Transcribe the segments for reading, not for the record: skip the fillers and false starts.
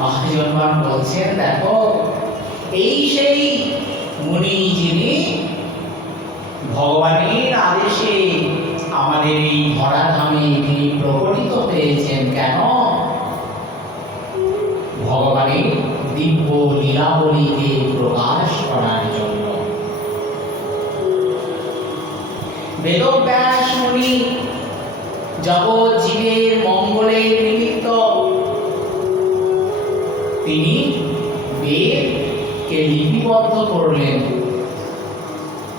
মহাজনগণ বলছেন, দেখো এই সেই মুনি যিনি ভগবানের আদেশে আমাদের এই ধরাধামে তিনি প্রকটিত হয়েছেন। কেন? ভগবানের দিব্য লীলাবলীকে প্রকাশ করার জন্য। বেদব্যাস মুনি জগৎ জীবের মঙ্গলের নিমিত্ত তিনি বেদকে লিপিবদ্ধ করলেন,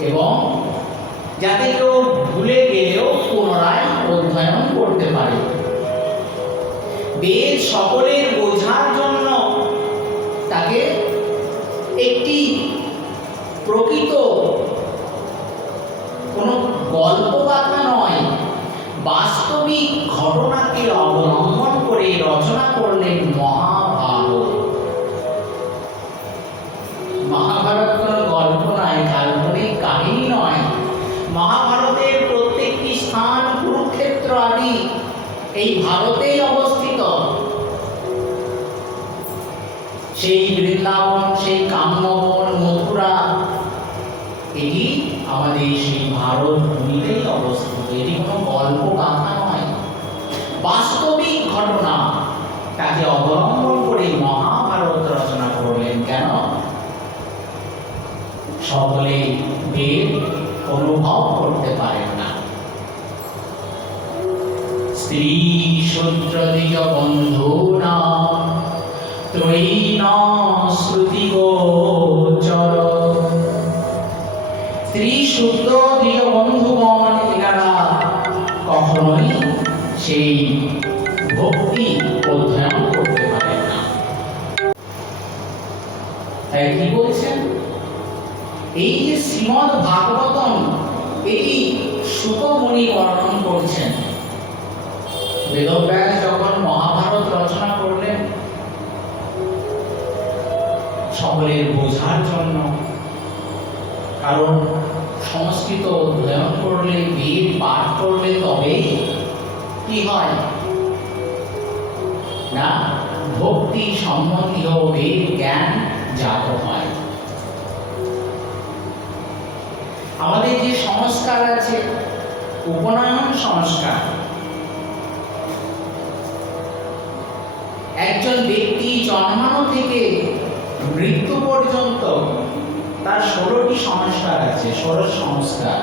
এবং যাতে কেউ ভুলে গেলেও পুনরায় অধ্যয়ন করতে পারে। বেদ সকলের বোঝার জন্য তাকে একটি প্রকৃত কোনো গল্প কথা নয়, বাস্তবিক ঘটনাকে অবলম্বন করে রচনা করলেন মহাভারত। মহাভারত কোনো গল্প নয়, কাল্পনিক কাহিনী নয়। মহাভারতের প্রত্যেকটি স্থান, কুরুক্ষেত্র আদি এই ভারতেই অবস্থিত। সেই বৃন্দাবন, সেই কামনগর, মথুরা, এটি আমাদের সেই ভারত ভূমিতেই অবস্থিত। এটি কোনো গল্প কথা নয়, বাস্তবিক ঘটনা। তাকে অবলম্বন করে মহাভারত রচনা করলেন। কেন? সকলে বেদ অনুভব করতে পারেন না। স্ত্রী শূদ্র দ্বিজ বন্ধুনা ত্রয়ীন শ্রুতি গোচর। স্ত্রী শূদ্র দ্বিজ বন্ধুগণ এনারা কখনোই সেই ভক্তি অধ্যয়ন করতে পারেন না। তাই কি বলছেন? এই যে শ্রীমদ্ ভাগবতম, এটি শুক মুনি বর্ণন করছেন। বেদব্যাস যখন মহাভারত রচনা করলেন সকলের বোঝার জন্য, কারণ সংস্কৃত অধ্যয়ন করলে, বেদ পাঠ করলে তবেই কি হয় না, ভক্তি সম্বন্ধীয় বেদ জ্ঞান জাত হয়। আমাদের যে সংস্কার আছে, উপনয়ন সংস্কার, একজন ব্যক্তি জন্মানো থেকে মৃত্যু পর্যন্ত তার 16টি সংস্কার আছে, 16 সংস্কার।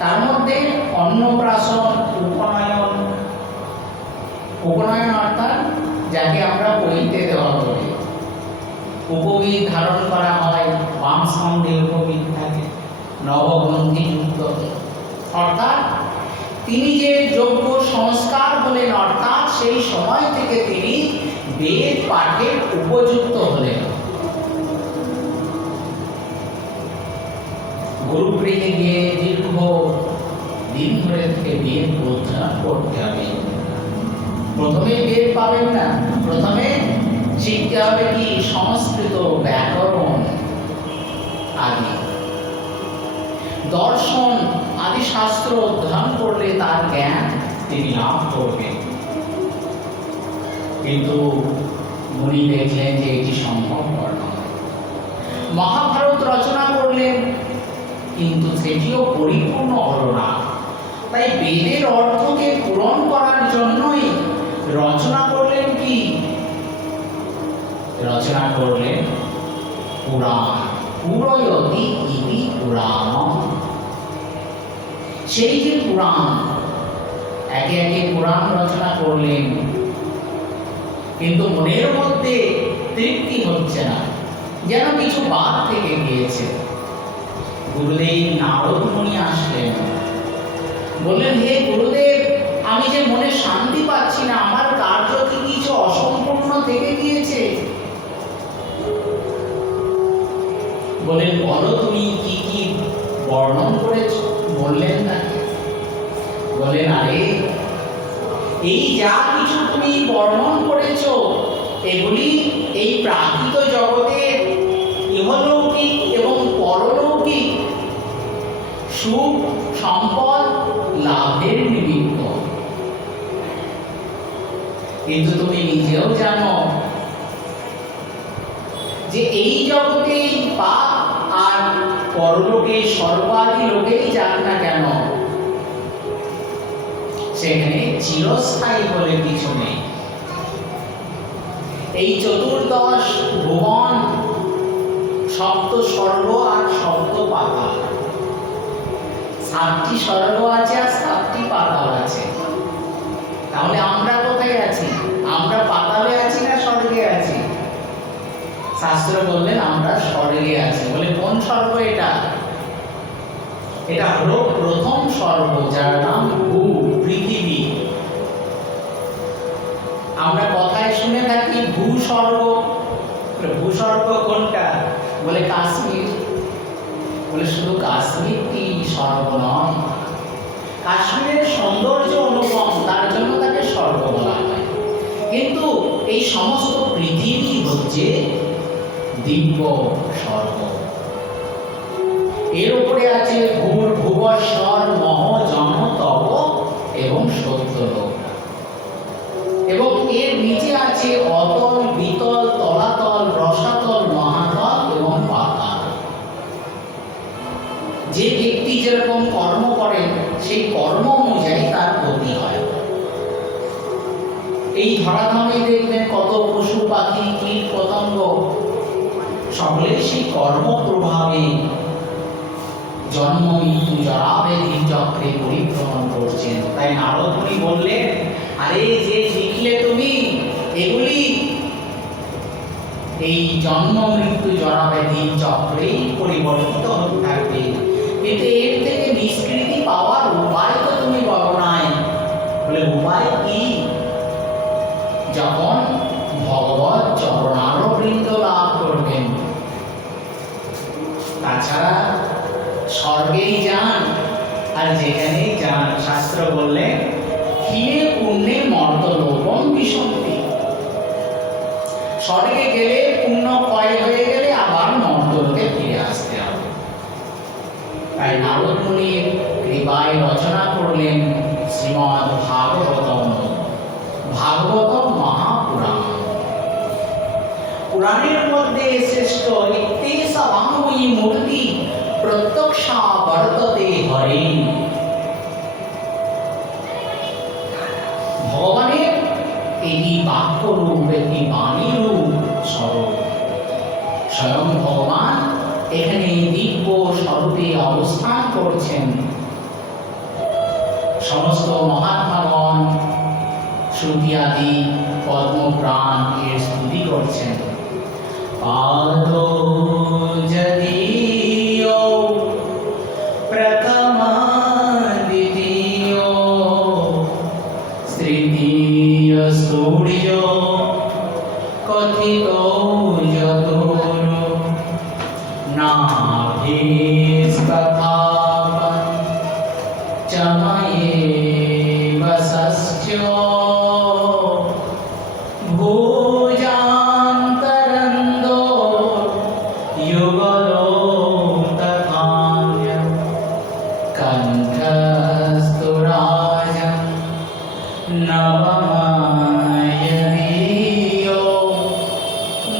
তার মধ্যে অন্নপ্রাশন, উপনয়ন, উপনয়ন অর্থাৎ যাকে আমরা পৈতে দেওয়া বলি, উপবীত ধারণ করা হয়, বাম সঙ্গে উপবীত থাকে, নবগ্রন্থি যুক্ত, অর্থাৎ তিনি যে যোগ্য সংস্কার হলেন, অর্থাৎ সেই সময় থেকে তিনি বেদ পাঠের উপযুক্ত হলেন। গুরুগৃহে গিয়ে দীর্ঘ দিন ধরে থেকে বেদ অধ্যয়ন করতে হবে। প্রথমে বেদ পাবেন না, প্রথমে শিখতে হবে কি সংস্কৃত ব্যাকরণ আদি, দর্শন আদি শাস্ত্র অধ্যয়ন করলে তার জ্ঞান তিনি লাভ করবেন। কিন্তু মুনি দেখলেন যে এটি সম্ভবপর নয়। মহাভারত রচনা করলেন, কিন্তু সেটিও পরিপূর্ণ হলো না। তাই বেদের অর্থকে পূরণ করার জন্যই রচনা করলেন কি? রচনা করলেন পুরাণ। পুরয়তি ইতি পুরাণম। সেই যে পুরাণ, একে একে পুরাণ রচনা করলেন, কিন্তু মনের মধ্যে তৃপ্তি হচ্ছে না, যেন কিছু বাদ থেকে গিয়েছে। গুরুদেব নারদ মুনি আসলেন, বললেন, হে গুরুদেব, আমি যে মনে শান্তি পাচ্ছি না, আমার কার্য কি কিছু অসম্পূর্ণ থেকে গিয়েছে? বলেন, বলো তুমি কি কি বর্ণন করেছ? বললেন তাকে, বলেন, আরে এই যা কিছু তুমি বর্ণন করেছ, এগুলি এই প্রাকৃত জগতের ইহলৌকিক এবং পরলৌকিক সুখ সম্পদ লাভের নিমিত্ত। কিন্তু তুমি নিজেও জানো যে এই জগতে এই পাপ আর পরলোকে সর্বাদি লোকেই যাক না কেন, সেখানে চিরস্থায়ী বলে কিছু নেই। এই চতুর্দশ ভুবন, সপ্ত স্বর্গ আর সপ্ত পাতাল, 7টি স্বর্গ আছে আর 7টি পাতাল আছে। তাহলে আমরা কোথায় আছি? আমরা পাতালে আছি না স্বর্গে আছি? শাস্ত্র বললেন আমরা স্বর্গে আছি। বলে কোন স্বর্গ এটা? এটা হলো প্রথম স্বর্গ, যার নাম ভূ, পৃথিবী। আমরা কথায় শুনে থাকি ভূস্বর্গ। ভূস্বর্গ কোনটা? বলে কাশ্মীর। বলে শুধু কাশ্মীরটি স্বর্গ নয়, কাশ্মীরের সৌন্দর্য অনুপম, তার জন্য তাকে স্বর্গ বলা হয়। কিন্তু এই সমস্ত পৃথিবী হচ্ছে দিব্য স্বর্গ। এর উপরে আছে ভূর্ভুবস্বর মহ জন তব এবং সত্যলোক, এবং এর নিচে আছে অতল, বিতল, তলাতল, রসাতল, মহাতল এবং পাতাল। যে ব্যক্তি যেরকম কর্ম করেন সেই কর্ম অনুযায়ী তার গতি হয়। এই ধরাধামে দেখবেন কত পশু পাখি, কীট পতঙ্গ, সকলে সেই কর্ম প্রভাবে জন্ম মৃত্যু জরা ব্যাধি চক্রে পরিভ্রমণ করছেন। তাই নারদ মুনি বললেন, আরে যে লিখলে তুমি এগুলি এই জন্ম মৃত্যু জরা ব্যাধি চক্রেই পরিবর্তিত হতে থাকবে, কিন্তু এর থেকে নিষ্কৃতি পাওয়ার উপায় তো তুমি বলো নাই। বলে উপায় কি? যখন ভগবত চরণারবিন্দ লাভ করবেন, তাছাড়া স্বর্গেই যান আর যেখানেই যান, শাস্ত্র বললেন ক্ষীণে পুণ্যে মর্তলোকম বিশন্তি। স্বর্গে গেলে পুণ্য ক্ষয় হয়ে গেলে আবার মর্তলোকে ফিরে আসতে হবে। তাই নারদ মুনির কৃপায় রচনা করলেন শ্রীমদ্ ভাগবতম, ভাগবতম মহাপুরাণ। পুরাণের মধ্যে শ্রেষ্ঠ ইত্যেষা বাঙ্ময়ী মূর্তি প্রত্যক্ষা বর্ততে হরে। ভগবানের এটি বাক্যরূপ, একটি বাণীরূপ স্বরূপ। স্বয়ং ভগবান এখানে দিব্য স্বরূপে অবস্থান করছেন। সমস্ত মহাত্মাগণ শ্রুতি আদি পদ্মপ্রাণ এর স্তুতি করছেন। পাদ যদীয় প্রথম দ্বিতীয় তৃতীয় সূর্য কথিত যদুর নাভিস্তথাপন চময়ে বসস্য ভুজান্তরন্দো युगलो तथान्य कंठस्तु राजं नवमयदीयो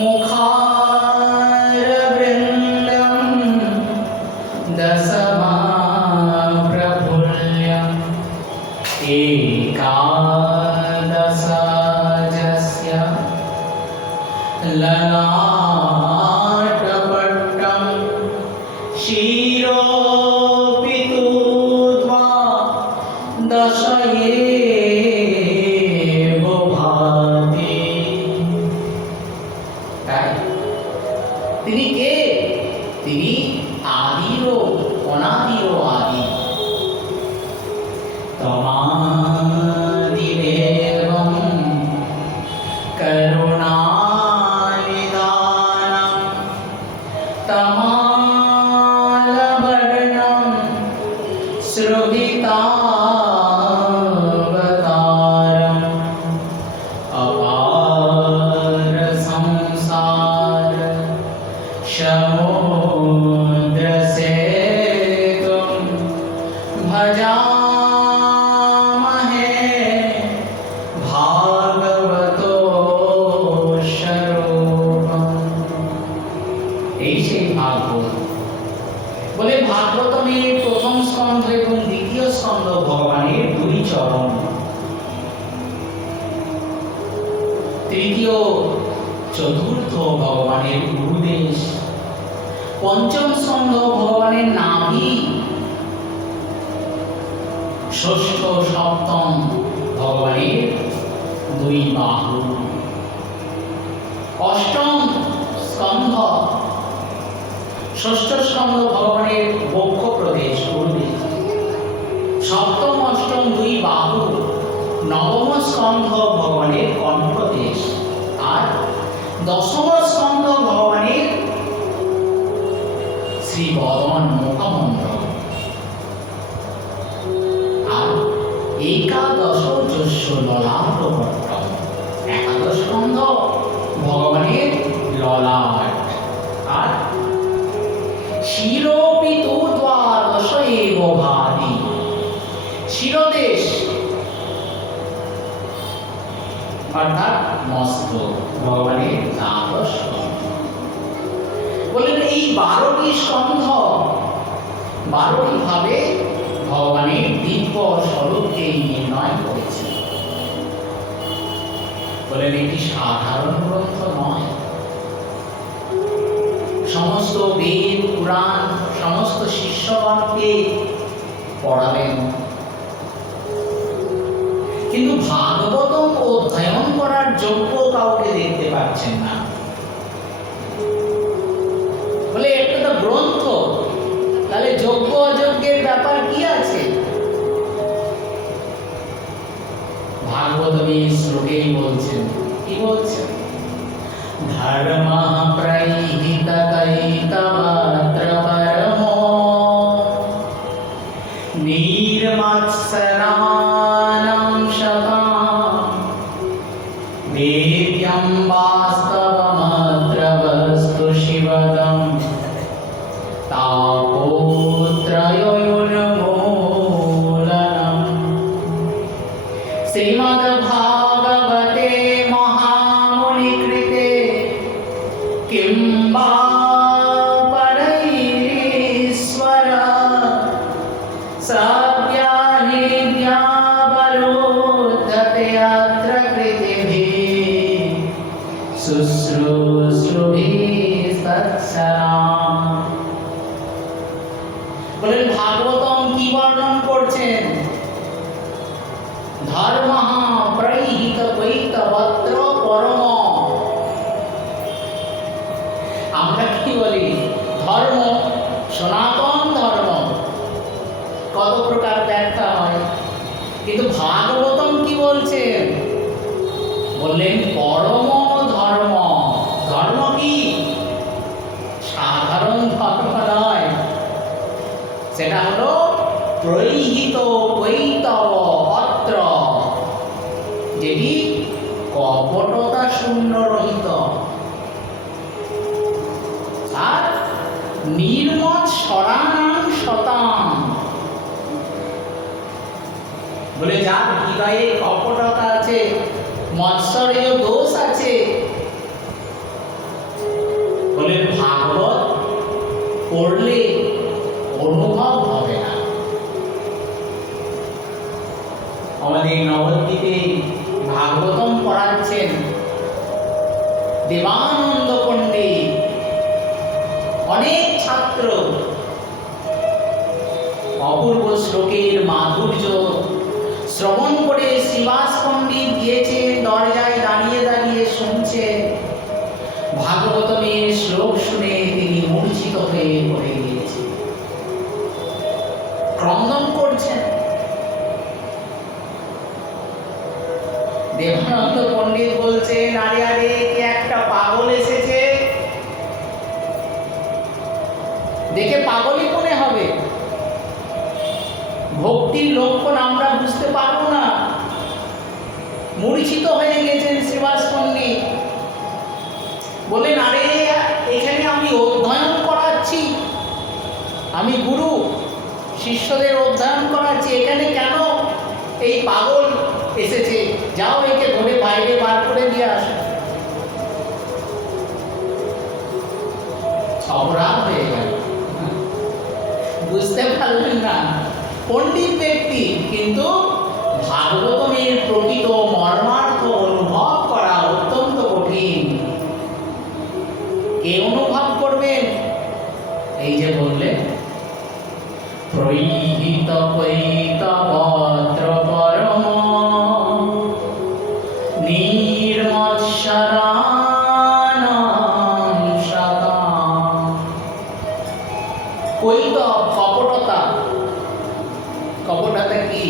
मुखारवृन्दं दशमप्रफुल्यम् एकादशजस्य ललाटपट्टं शिरोऽपितुत्वा दश एव भाति। তাই তিনি কে? তিনি আদিরও অনাদিরও আদি। তমাদিদেবং করুণানিধানম তমালবর্ণম শ্রুতিতাবতারম অপার সংসার সমুদ্রসেতুম এই সেই ভাগবত। বলে ভাগবতমের প্রথম স্কন্ধ এবং দ্বিতীয় স্কন্ধ ভগবানের দুই চরণ, তৃতীয় চতুর্থ ভগবানের গুরুদেশ, পঞ্চম স্কন্ধ ভগবানের নাভি, ষষ্ঠ সপ্তম ভগবানের দুই বাহু, অষ্টম স্কন্ধ ষষ্ঠ স্কন্ধ ভগবানের বক্ষ প্রদেশ গুরুদেশ, সপ্তম অষ্টম দুই বাহু, নবম স্কন্ধ ভগবানের কণ্ঠদেশ, আর দশম স্কন্ধ ভগবানের শ্রীবদন মুখমণ্ডল, আর একাদশ যস্য ললাটপট্টম, একাদশ স্কন্ধ ভগবানের ললাট, আর শিরোপিতু দ্বাদশ এব ভাতি, শিরদেশ অর্থাৎ মস্তক ভগবানের দ্বাদশ স্কন্ধ। বললেন এই 12টি স্কন্ধ 12টি ভাবে ভগবানের দিব্য স্বরূপকে নির্ণয় করেছে। বলেন এটি সাধারণ গ্রন্থ নয়, সমস্ত বেদ পুরাণ সমস্ত শিষ্যগণকে পড়াবেন, কিন্তু ভাগবতম অধ্যয়ন করার যোগ্য কাউকে দেখতে পাচ্ছেন না। বলে একটা তো গ্রন্থ, তাহলে যোগ্য অযোগ্যের ব্যাপার কি আছে? ভাগবতমী শ্লোকেই বলছেন, কি বলছেন? ধর্ম প্রহিত কৈতবত্র পরমো নির্মৎসরানাং শতাম বেদ্যং বাস্তবমত্র বস্তু শিবদম তাপোত্রয়োন্মূলনম। শ্রীমদ্ভাগবতে মহামুনিকৃতে কিং वा परैरीश्वर सव्यानिद्यावरोधते अत्र कृतिभिः शुश्रूषुभिस्तत्सराम्। বলেন ভাগবতম কি বর্ণন করছেন? ধর্ম প্রহিত কৈতবত্র পরম। আমরা কি বলি? ধর্ম, সনাতন ধর্ম কত প্রকার ব্যাখ্যা হয়, কিন্তু ভাগবতম কি বলছেন? বললেন পরম ধর্ম। ধর্ম কি? সাধারণ ধর্ম নয়, সেটা হলো প্রহিত কৈতব অত্র, যেটি কপটতা শূন্য রহিত, আর নির্মৎ সরানাং শতাম। বলে যার হৃদয়ে কপটতা আছে, মৎসরীয় দোষ আছে, বলে ভাগবত পড়লে অনুভব হবে না। আমাদের নবদ্বীপে ভাগবতম পড়াচ্ছেন দেবানন্দ পণ্ডিত, অনেক ছাত্র অপূর্ব শ্লোকের মাধুর্য শ্রবণ করে শ্রীবাস পণ্ডিত গিয়েছেন, দরজায় দাঁড়িয়ে দাঁড়িয়ে শুনছে। ভাগবতমের শ্লোক শুনে তিনি মূর্ছিত হয়ে পড়ে গিয়েছেন, ক্রন্দন করছেন। দেবানন্দ পণ্ডিত বলছেন, আরে আরে কে একটা পাগল এসেছে, দেখে পাগলই মনে হবে, ভক্তির লক্ষণ আমরা বুঝতে পারবো না। মূর্ছিত হয়ে গেছেন শ্রীবাস পণ্ডিত। বলেন, আরে এখানে আমি অধ্যয়ন করাচ্ছি, আমি গুরু, শিষ্যদের অধ্যয়ন করাচ্ছি, এখানে কেন এই পাগল এসেছে? যাও একে ধরে বাইরে বার করে দিয়ে আসো। বুঝতে পারলেন না? পণ্ডিত ব্যক্তি, কিন্তু ভাগবতমের প্রকৃত মর্মার্থ অনুভব করা অত্যন্ত কঠিন। কে অনুভব করবেন? এই যে বললেন প্রৈহিত পৈতবত্র পরম নির্মৎসরানাম সদাম। কৈতব, কপটতা। কপটতা কি?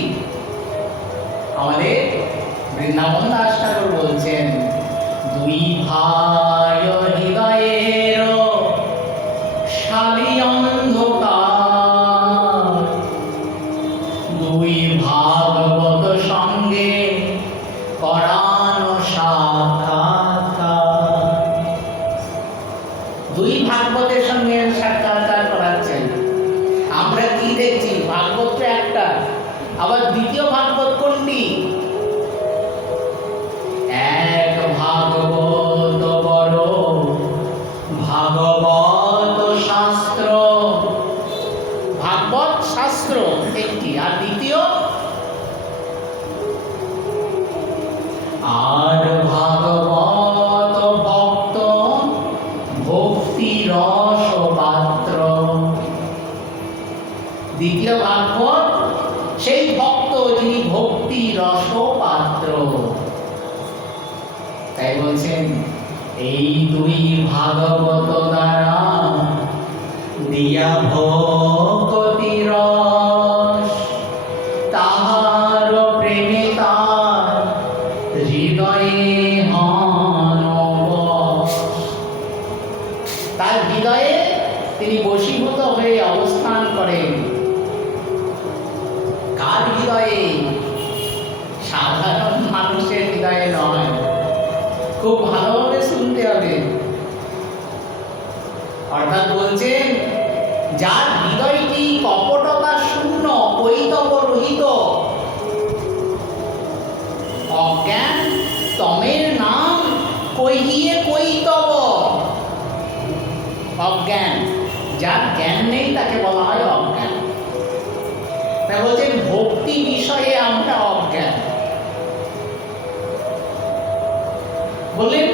আমাদের বৃন্দাবন দাস ঠাকুর বলছেন, দুই ভাই হৃদয়ের শালী অন্ধকার, দুই ভাগবত সঙ্গে করানো সাক্ষাৎকার। দুই ভাগবতের সঙ্গে সাক্ষাৎকার করাচ্ছেন। আমরা কি দেখছি? ভাগবত তো একটা, আবার দ্বিতীয় ভাগবত কোনটি? এক ভাগবত বড় ভাগবত শাস্ত্র। ভাগবত শাস্ত্র একটি, আর দ্বিতীয় আর ভাগবত ভক্ত ভক্তি রস পাত্র। দ্বিতীয় ভাগবত সেই ভক্ত যিনি ভক্তি রস পাত্র। তাই বলছেন, এই দুই ভাগবত দ্বারা দিয়া ভক্তি রস, তাহার প্রেমে তার হৃদয়ে হন বশ। তার হৃদয়ে তিনি বশীভূত হয়ে অবস্থান করেন। কার হৃদয়ে? সাধারণ মানুষের হৃদয়ে নয়। খুব ভালোভাবে শুনতে হবে। অর্থাৎ বলছেন, যার হৃদয়টি কপটতা শূন্য, কৈতব রহিত, অজ্ঞান তমের নাম কহিয়ে কৈতব। অজ্ঞান, যার জ্ঞান নেই তাকে বলা হয় অজ্ঞান। তাই বলছেন, ভক্তি বিষয়ে আমরা অজ্ঞান। বললেন,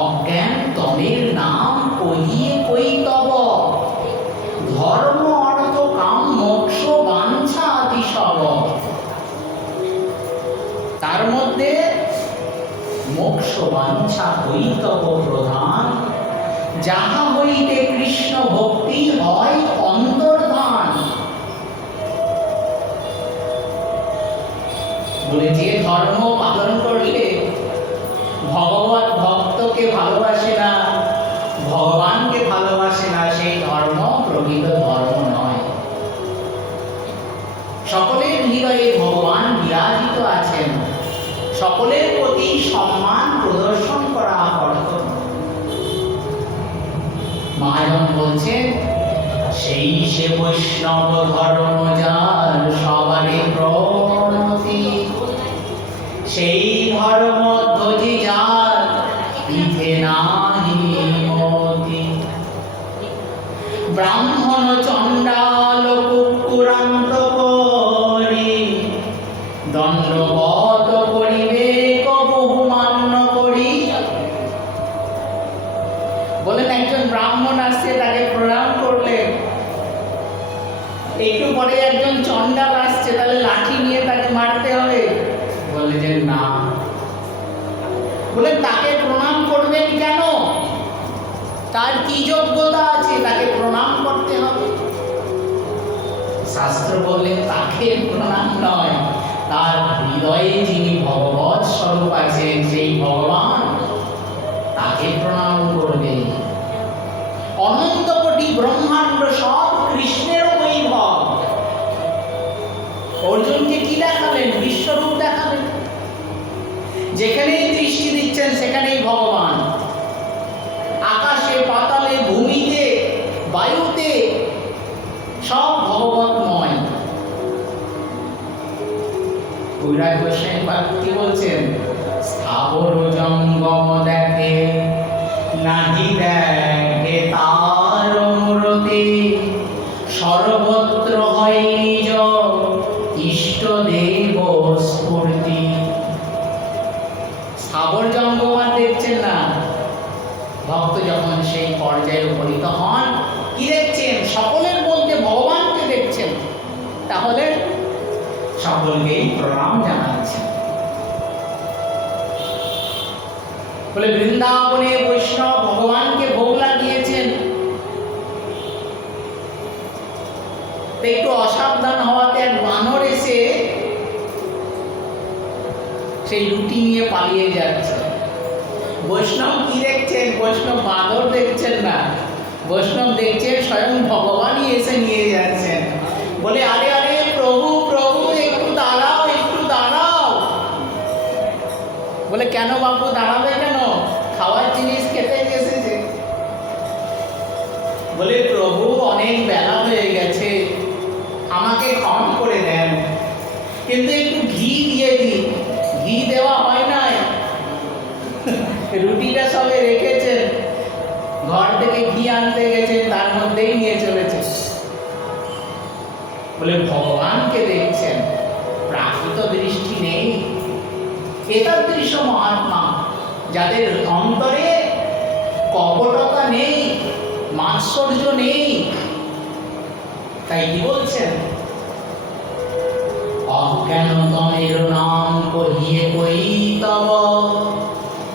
অজ্ঞান তমের নাম কহিয়ে কৈতব, ধর্ম অর্থ কাম মোক্ষ বাঞ্ছা আদি সব। তার মধ্যে মোক্ষ বাঞ্ছা কৈতব প্রধান, যাহা হইতে কৃষ্ণ ভক্তি হয় অন্তর্ধান। বলে, যে ধর্ম পালন করলে ভগবত ভক্তকে ভালোবাসে না, ভগবানকে ভালোবাসে না, সেই ধর্ম প্রকৃত ধর্ম নয়। সকলের হৃদয়ে ভগবান বিরাজিত আছেন, সকলের প্রতি সম্মান প্রদর্শন করা কর্তব্য। মহাজন বলছেন, সেই সে বৈষ্ণব ধর্ম যার সবারই প্রণতি, সেই ধর্ম ধ্বজি যার পিঠে নাহি মতি। ব্রাহ্মণ চণ্ডাল কুকুরান্ত করি, দণ্ডবত করিবে বহুমান্য করি। বলেন, একজন ব্রাহ্মণ আসছে, তাকে প্রণাম করলেন। একটু পরে একজন চণ্ডাল আসছে, তাহলে লাঠি নিয়ে তাকে মারতে হবে? বলে যে না। বলে, তাকে প্রণাম করবেন কেন? তার কি যোগ্যতা আছে তাকে প্রণাম করতে হবে? শাস্ত্র বললেন, তাকে প্রণাম নয়, তার হৃদয়ে যিনি ভগবৎ স্বরূপ আছেন, সেই ভগবান, তাকে প্রণাম করবে। অনন্ত কোটি ব্রহ্মাণ্ড সব কৃষ্ণের বৈভব। অর্জুনকে কি দেখাবেন? বিশ্বরূপ দেখাবেন। যেখানেই দৃষ্টি দিচ্ছেন সেখানেই ভগবান। আকাশে, পাতালে, ভূমিতে, বায়ুতে সব ভগবতময়। বৈরাগ্য গোস্বামী কি বলছেন? স্থাবর জঙ্গম দেখে নাহি দেখে তার মূরতি, দেখছেন না। ভক্ত যখন সেই পর্যায়ে উপনীত হন, কি দেখছেন? সকলের মধ্যে ভগবানকে দেখছেন। তাহলে সকলকেই প্রণাম জানাচ্ছেন। বলে বৃন্দাবনে বৈষ্ণব ভগবানকে ভোগ লাগিয়েছেন, একটু অসাবধান হওয়াতে এক বানর এসে সেই রুটি নিয়ে পালিয়ে যাচ্ছে। বৈষ্ণব কি দেখছেন? বৈষ্ণব বাঁদর দেখছেন না, বৈষ্ণব দেখছেন স্বয়ং ভগবানই এসে নিয়ে যাচ্ছেন। বলে আরে আরে প্রভু প্রভু একটু দাঁড়াও, একটু দাঁড়াও। বলে কেন বাবু দাঁড়াবে কেন? খাওয়ার জিনিস খেতে এসেছে। বলে প্রভু অনেক বেলা হয়ে গেছে, আমাকে ক্ষমা করে দেন, কিন্তু একটু ঘি দিয়ে দিন। ঘি দেওয়া হয় নাই, রুটিটা সবে রেখেছেন, ঘর থেকে ঘি আনতে গেছেন, তার মধ্যেই নিয়ে চলেছে। বলে ভগবানকে দেখছেন, প্রাকৃত দৃষ্টি নেই। এতাদৃশ মহাত্মা যাদের অন্তরে কপটতা নেই, মাৎসর্য নেই, তাই কি বলছেন? অজ্ঞান তমের নাম কহিয়ে কই তব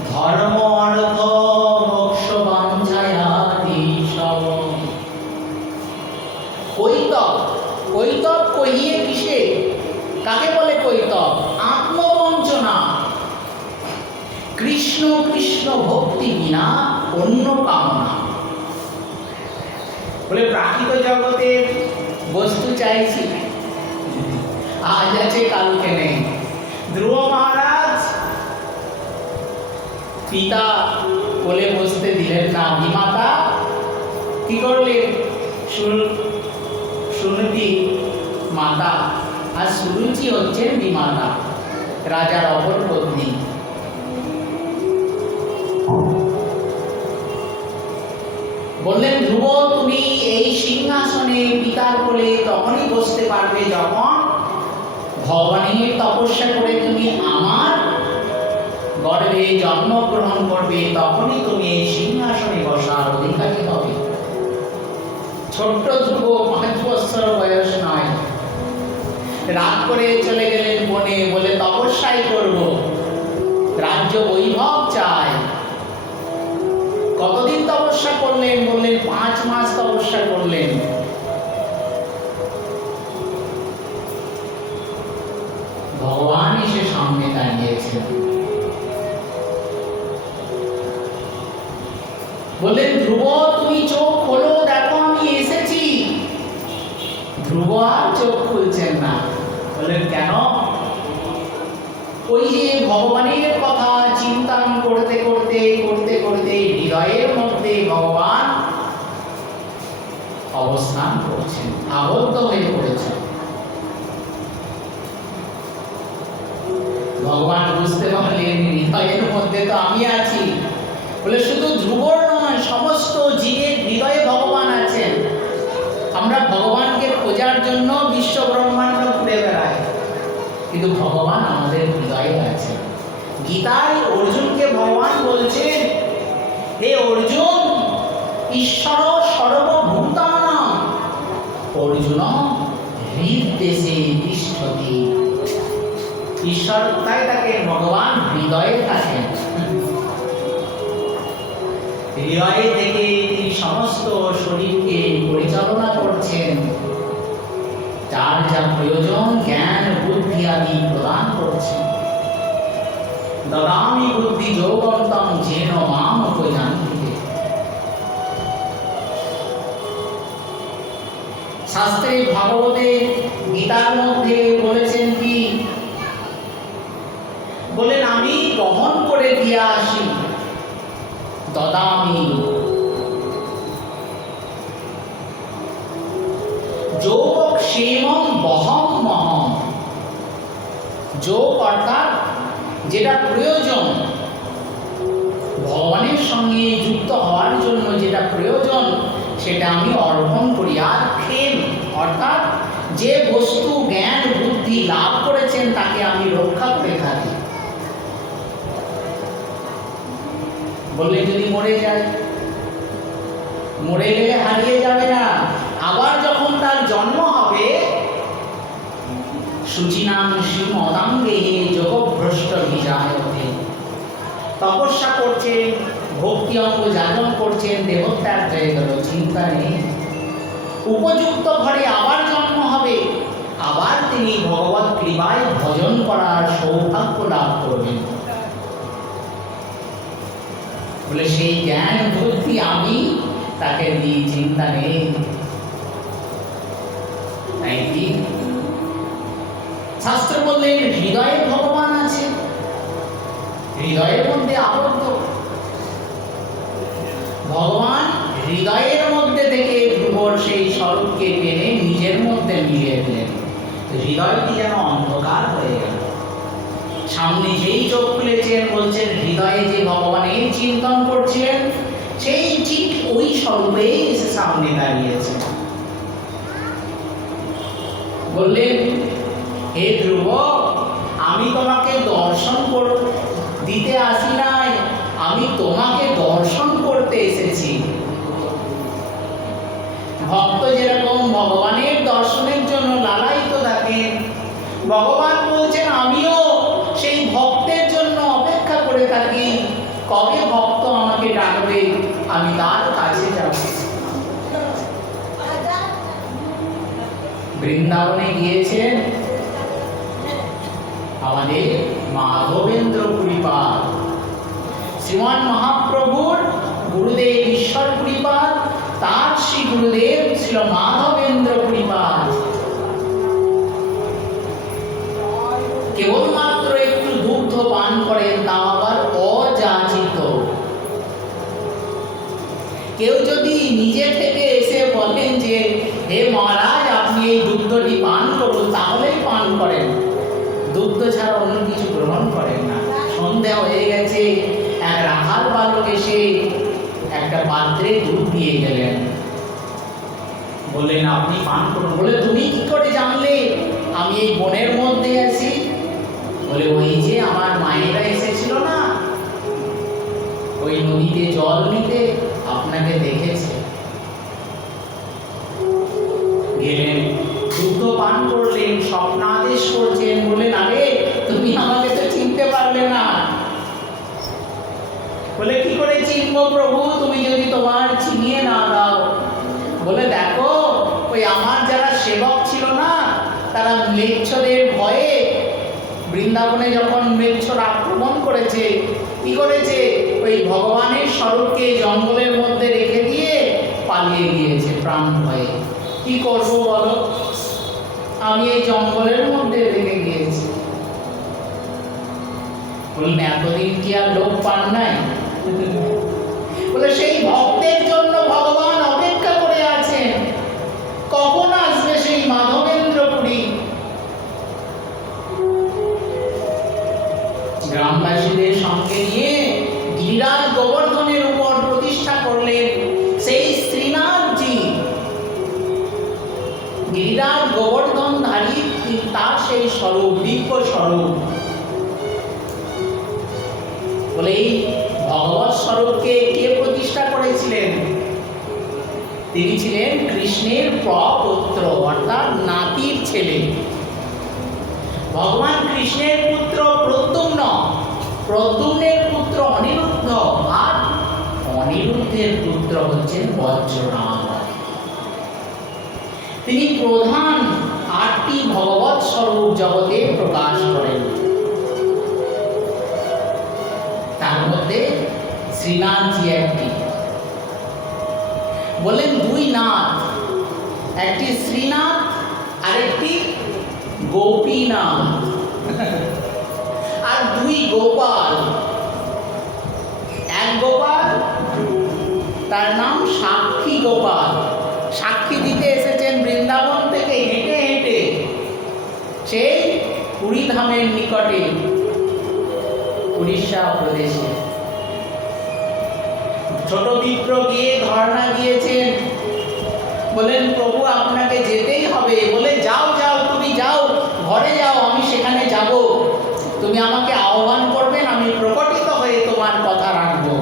ধর্ম অর্থ মোক্ষ বাঞ্ছায়াতি সব। কৈতব, কৈতব কহিয়ে কিসে? কাকে বলে কৈতব? আত্মবঞ্চনা, কৃষ্ণ কৃষ্ণ ভক্তি বিনা অন্য কামনা। বলে প্রাকৃত জগতের বস্তু চাইছি, আজ আছে কালকে নেই। ধ্রুব মহারাজ পিতা কোলে বসতে দিলেন না, বিমাতা কি করলেন? সুনীতি মাতা, আর সুরুচি হচ্ছেন বিমাতা, রাজার অপর পত্নী। বললেন ধ্রুব তুমি এই সিংহাসনে পিতার কোলে তখনই বসতে পারবে যখন ভগবানের তপস্যা করে তুমি আমার গর্ভে জন্মগ্রহণ করবে, তখনই তুমি এই সিংহাসনে বসার অধিকারী হবে। ছোট্ট ধ্রুব, 5 বছর বয়স নয়, রাগ করে চলে গেলেন বনে। বলে তপস্যাই করব, রাজ্য বৈভব চাই। কতদিন তপস্যা করলেন? বললেন 5 মাস তপস্যা করলেন। ভগবান এসে সামনে দাঁড়িয়েছেন, বললেন ধ্রুব তুমি চোখ খোলো, দেখো আমি এসেছি। ধ্রুব আর চোখ খুলছেন না। বললেন কেন? ওই যে ভগবানের কথা চিন্তা করতে করতে করতে করতে হৃদয়ের মধ্যে ভগবান অবস্থান করছেন, আবদ্ধ হয়ে পড়েছেন। ভগবান বুঝতে পারলেন হৃদয়ের মধ্যে তো আমি আছি। বলে শুধু ধ্রুবর নয়, সমস্ত জীবের হৃদয়ে ভগবান আছেন। আমরা ভগবানকে খোঁজার জন্য বিশ্ব ব্রহ্মাণ্ড ঘুরে বেড়াই, কিন্তু ভগবান আমাদের হৃদয়ে আছেন। গীতায় অর্জুনকে ভগবান বলছেন, হে অর্জুন, ঈশ্বর সর্বভূতানাং অর্জুন হৃদ্দেশে তিষ্ঠতি। ঈশ্বর কোথায় থাকেন? ভগবান হৃদয়ে থাকেন। হৃদয়ে থেকে তিনি সমস্ত শরীরকে পরিচালনা করছেন। যার যা প্রয়োজন জ্ঞান বুদ্ধি আদি প্রদান করছেন। দদামি বুদ্ধি যোগন্তং যেন মাম উপযান্তি। শাস্ত্রে ভাগবতে গীতার মধ্যে বলেছেন কি? বলেন আমি গ্রহণ করে দিয়ে আসি। দদামি যোগ ক্ষেমং বহম মহম। যোগ অর্থাৎ যেটা প্রয়োজন, ভগবানের সঙ্গে যুক্ত হওয়ার জন্য যেটা প্রয়োজন সেটা আমি অর্পণ করি। আর ক্ষেম অর্থাৎ যে বস্তু জ্ঞান বুদ্ধি লাভ করেছেন তাকে আমি রক্ষা করে থাকি। বললেন যদি মরে যায়, মরে গেলে হারিয়ে যাবে না, আবার যখন তার জন্ম হবে, শুচিনাং শ্রীমদাঙ্গে যোগভ্রষ্ট বিজায়তে, তপস্যা করছেন, ভক্তি অঙ্গ যাজন করছেন, দেহত্যাগ হয়ে গেল, চিন্তা নেই, উপযুক্ত ঘরে আবার জন্ম হবে, আবার তিনি ভগবত কৃপায় ভজন করার সৌভাগ্য লাভ করবেন। বলে সেই জ্ঞান বুদ্ধি আমি তাকে দিই, চিন্তা নেই। তাই কি শাস্ত্র বললেন হৃদয়ে ভগবান আছে, হৃদয়ের মধ্যে আবদ্ধ। ভগবান হৃদয়ের মধ্যে থেকে ধ্রুবর সেই স্বরূপকে টেনে নিজের মধ্যে মিলিয়ে দিলেন। হৃদয়টি যেন অন্ধকার হয়ে গেল। সামনে যেই চোখ খুলেছেন, বলছেন হৃদয়ে যে ভগবানের চিন্তন করছিলেন, সেই ঠিক ওই স্বরূপে এসে সামনে দাঁড়িয়েছে। বললেন হে ধ্রুব, আমি তোমাকে দর্শন দিতে আসি নাই, আমি তোমাকে দর্শন করতে এসেছি। ভক্ত যেরকম ভগবানের দর্শনের জন্য লালায়িত থাকেন, ভগবান বলছেন আমিও সেই ভক্তের জন্য অপেক্ষা করে থাকি, কবে ভক্ত আমাকে ডাকবে, আমি তার কাছে যাব। বৃন্দাবনে গিয়েছেন আমাদের মাধবেন্দ্র পুরীপাদ, শ্রীমান মহাপ্রভুর গুরুদেব ঈশ্বর পুরীপাদ, তার শ্রী গুরুদেব ছিল মাধবেন্দ্র পুরীপাদ। কেবলমাত্র একটু দুগ্ধ পান করেন, তা আবার অযাচিত। কেউ যদি নিজে থেকে এসে বলেন যে হে মহারাজ আপনি এই দুগ্ধটি পান করুন, তাহলেই পান করেন, দুগ্ধ ছাড়া অন্য কিছু গ্রহণ করেন না। সন্ধ্যা হয়ে গেছে, এক রাখাল বালক এসে একটা পাত্রে দুধ দিয়ে গেলেন, বললেন আপনি পান করুন। বলে তুমি কি করে জানলে আমি এই বনের মধ্যে আছি? বলে ওই যে আমার মায়েরা এসেছিল না ওই নদীতে জল নিতে, আপনাকে দেখেছে। গেলেন, দুধ পান করলেন, স্বপ্নাদেশ করছেন, বললেন আরে তুমি আমাকে তো চিনতে পারলে না। বলে কি করে চিনবো প্রভু, তুমি যদি তোমার চিনিয়ে না দাও? বলে দেখো ওই আমার যারা সেবক ছিল না, তারা ম্লেচ্ছদের ভয়ে বৃন্দাবনে যখন ম্লেচ্ছর আক্রমণ করেছে, কি করেছে, ওই ভগবানের স্বরূপকে জঙ্গলের মধ্যে রেখে দিয়ে পালিয়ে গিয়েছে প্রাণ ভয়ে। কি করবো বলো, আমি এই জঙ্গলের মধ্যে রেখে গিয়েছি। বললেন এতদিন কি আর লোক পান নাই? বলে সেই ভক্তের জন্য ভগবান অপেক্ষা করে আছেন, কখন আসবে সেই মাধবেন্দ্রপুরী। গ্রামবাসীদের সঙ্গে নিয়ে গিরিরাজ গোবর্ধনের উপর প্রতিষ্ঠা করলেন সেই শ্রীনাথজি। গিরিরাজ গোবর্ধনধারী তার সেই স্বরূপ, দিব্য স্বরূপ। বলে এই ভগবৎ স্বরূপকে কে প্রতিষ্ঠা করেছিলেন? তিনি ছিলেন কৃষ্ণের প্রপুত্র, অর্থাৎ নাতির ছেলে। ভগবান কৃষ্ণের পুত্র প্রদ্যুম্ন, প্রদ্যুম্নের পুত্র অনিরুদ্ধ, আর অনিরুদ্ধের পুত্র হচ্ছেন বজ্রনাথ। তিনি প্রধান 8টি ভগবৎ স্বরূপ জগতে প্রকাশ করেন। তার মধ্যে শ্রীনাথজি একটি। বলেন 2 নাথ, একটি শ্রীনাথ আর একটি গোপীনাথ, আর 2 গোপাল। এক গোপাল তার নাম সাক্ষী গোপাল, সাক্ষী দিতে এসেছেন বৃন্দাবন থেকে হেঁটে হেঁটে সেই পুরী ধামের নিকটে উড়িষ্যা প্রদেশে। ছোট বিপ্র গিয়ে ধর্ণা দিয়েছেন, বলেন প্রভু আপনাকে যেতেই হবে। বলে যাও যাও, তুমি যাও, ঘরে যাও, আমি সেখানে যাব, তুমি আমাকে আহ্বান করবেন, আমি প্রকটিত হয়ে তোমার কথা রাখবো।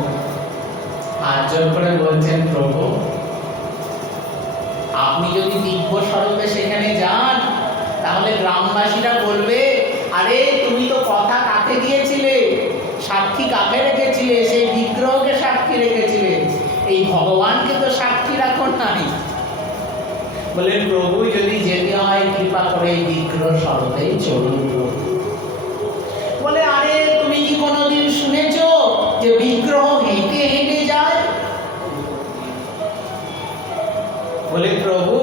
হাত জোর করে বলছেন, প্রভু আপনি যদি দিব্য স্বরূপে সেখানে যান তাহলে গ্রামবাসীরা বলবে, আরে তুমি তো কথা কাকে দিয়েছিলে, সাক্ষী কাকে রেখেছিলে, সেই বিগ্রহকে সাক্ষী রেখেছিলে, এই ভগবানকে তো সাক্ষী রাখো নাই। বলে, প্রভু যদি যেতে হয় কৃপা করে এই বিগ্রহ স্বরূপেই চলুন। বলে, আরে তুমি কি কোনোদিন শুনেছো যে বিগ্রহ হেঁটে হেঁটে যায়? বলে, প্রভু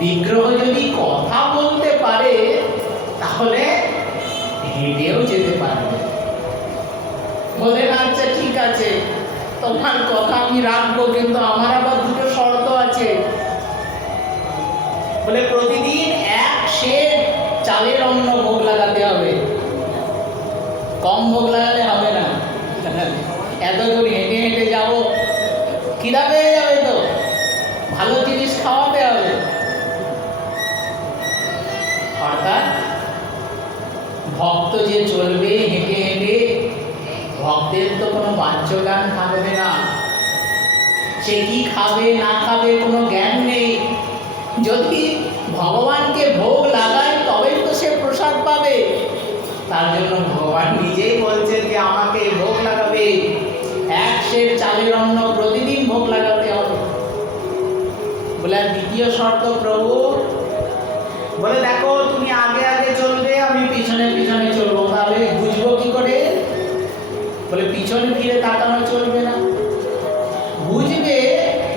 বিগ্রহ যদি কথা বলতে পারে তাহলে হেঁটেও যেতে পারবে। বলে, আচ্ছা ঠিক আছে, তোমার কথা আমি রাখবো, কিন্তু আমার আবার দুটো শর্ত আছে। বলে, প্রতিদিন 1 সের চালের অন্ন ভোগ লাগাতে হবে, কম ভোগ লাগালে হবে না। এত দূর হেঁটে হেঁটে যাবো, খিদা পেয়ে যাবে, তো ভালো জিনিস খাওয়াতে হবে। অর্থাৎ ভক্ত যে চলবে হেঁটে হেঁটে, ভক্তের তো কোনো বাহ্য জ্ঞান থাকবে না, সে কি খাবে না খাবে কোনো জ্ঞান নেই। যদি ভগবানকে ভোগ লাগায় তবেই তো সে প্রসাদ পাবে। তার জন্য ভগবান নিজেই বলছেন যে আমাকে ভোগ লাগাবে, 1 সের চালের অন্ন প্রতিদিন ভোগ লাগাতে হবে। বলে, আর দ্বিতীয় শর্ত প্রভু? বলে, দেখো তুমি আগে আগে চলবে, আমি পিছনে পিছনে চলবো, তাহলে বুঝবো কি করে? বলে, পিছনে ফিরে তাকানো চলবে না, বুঝবে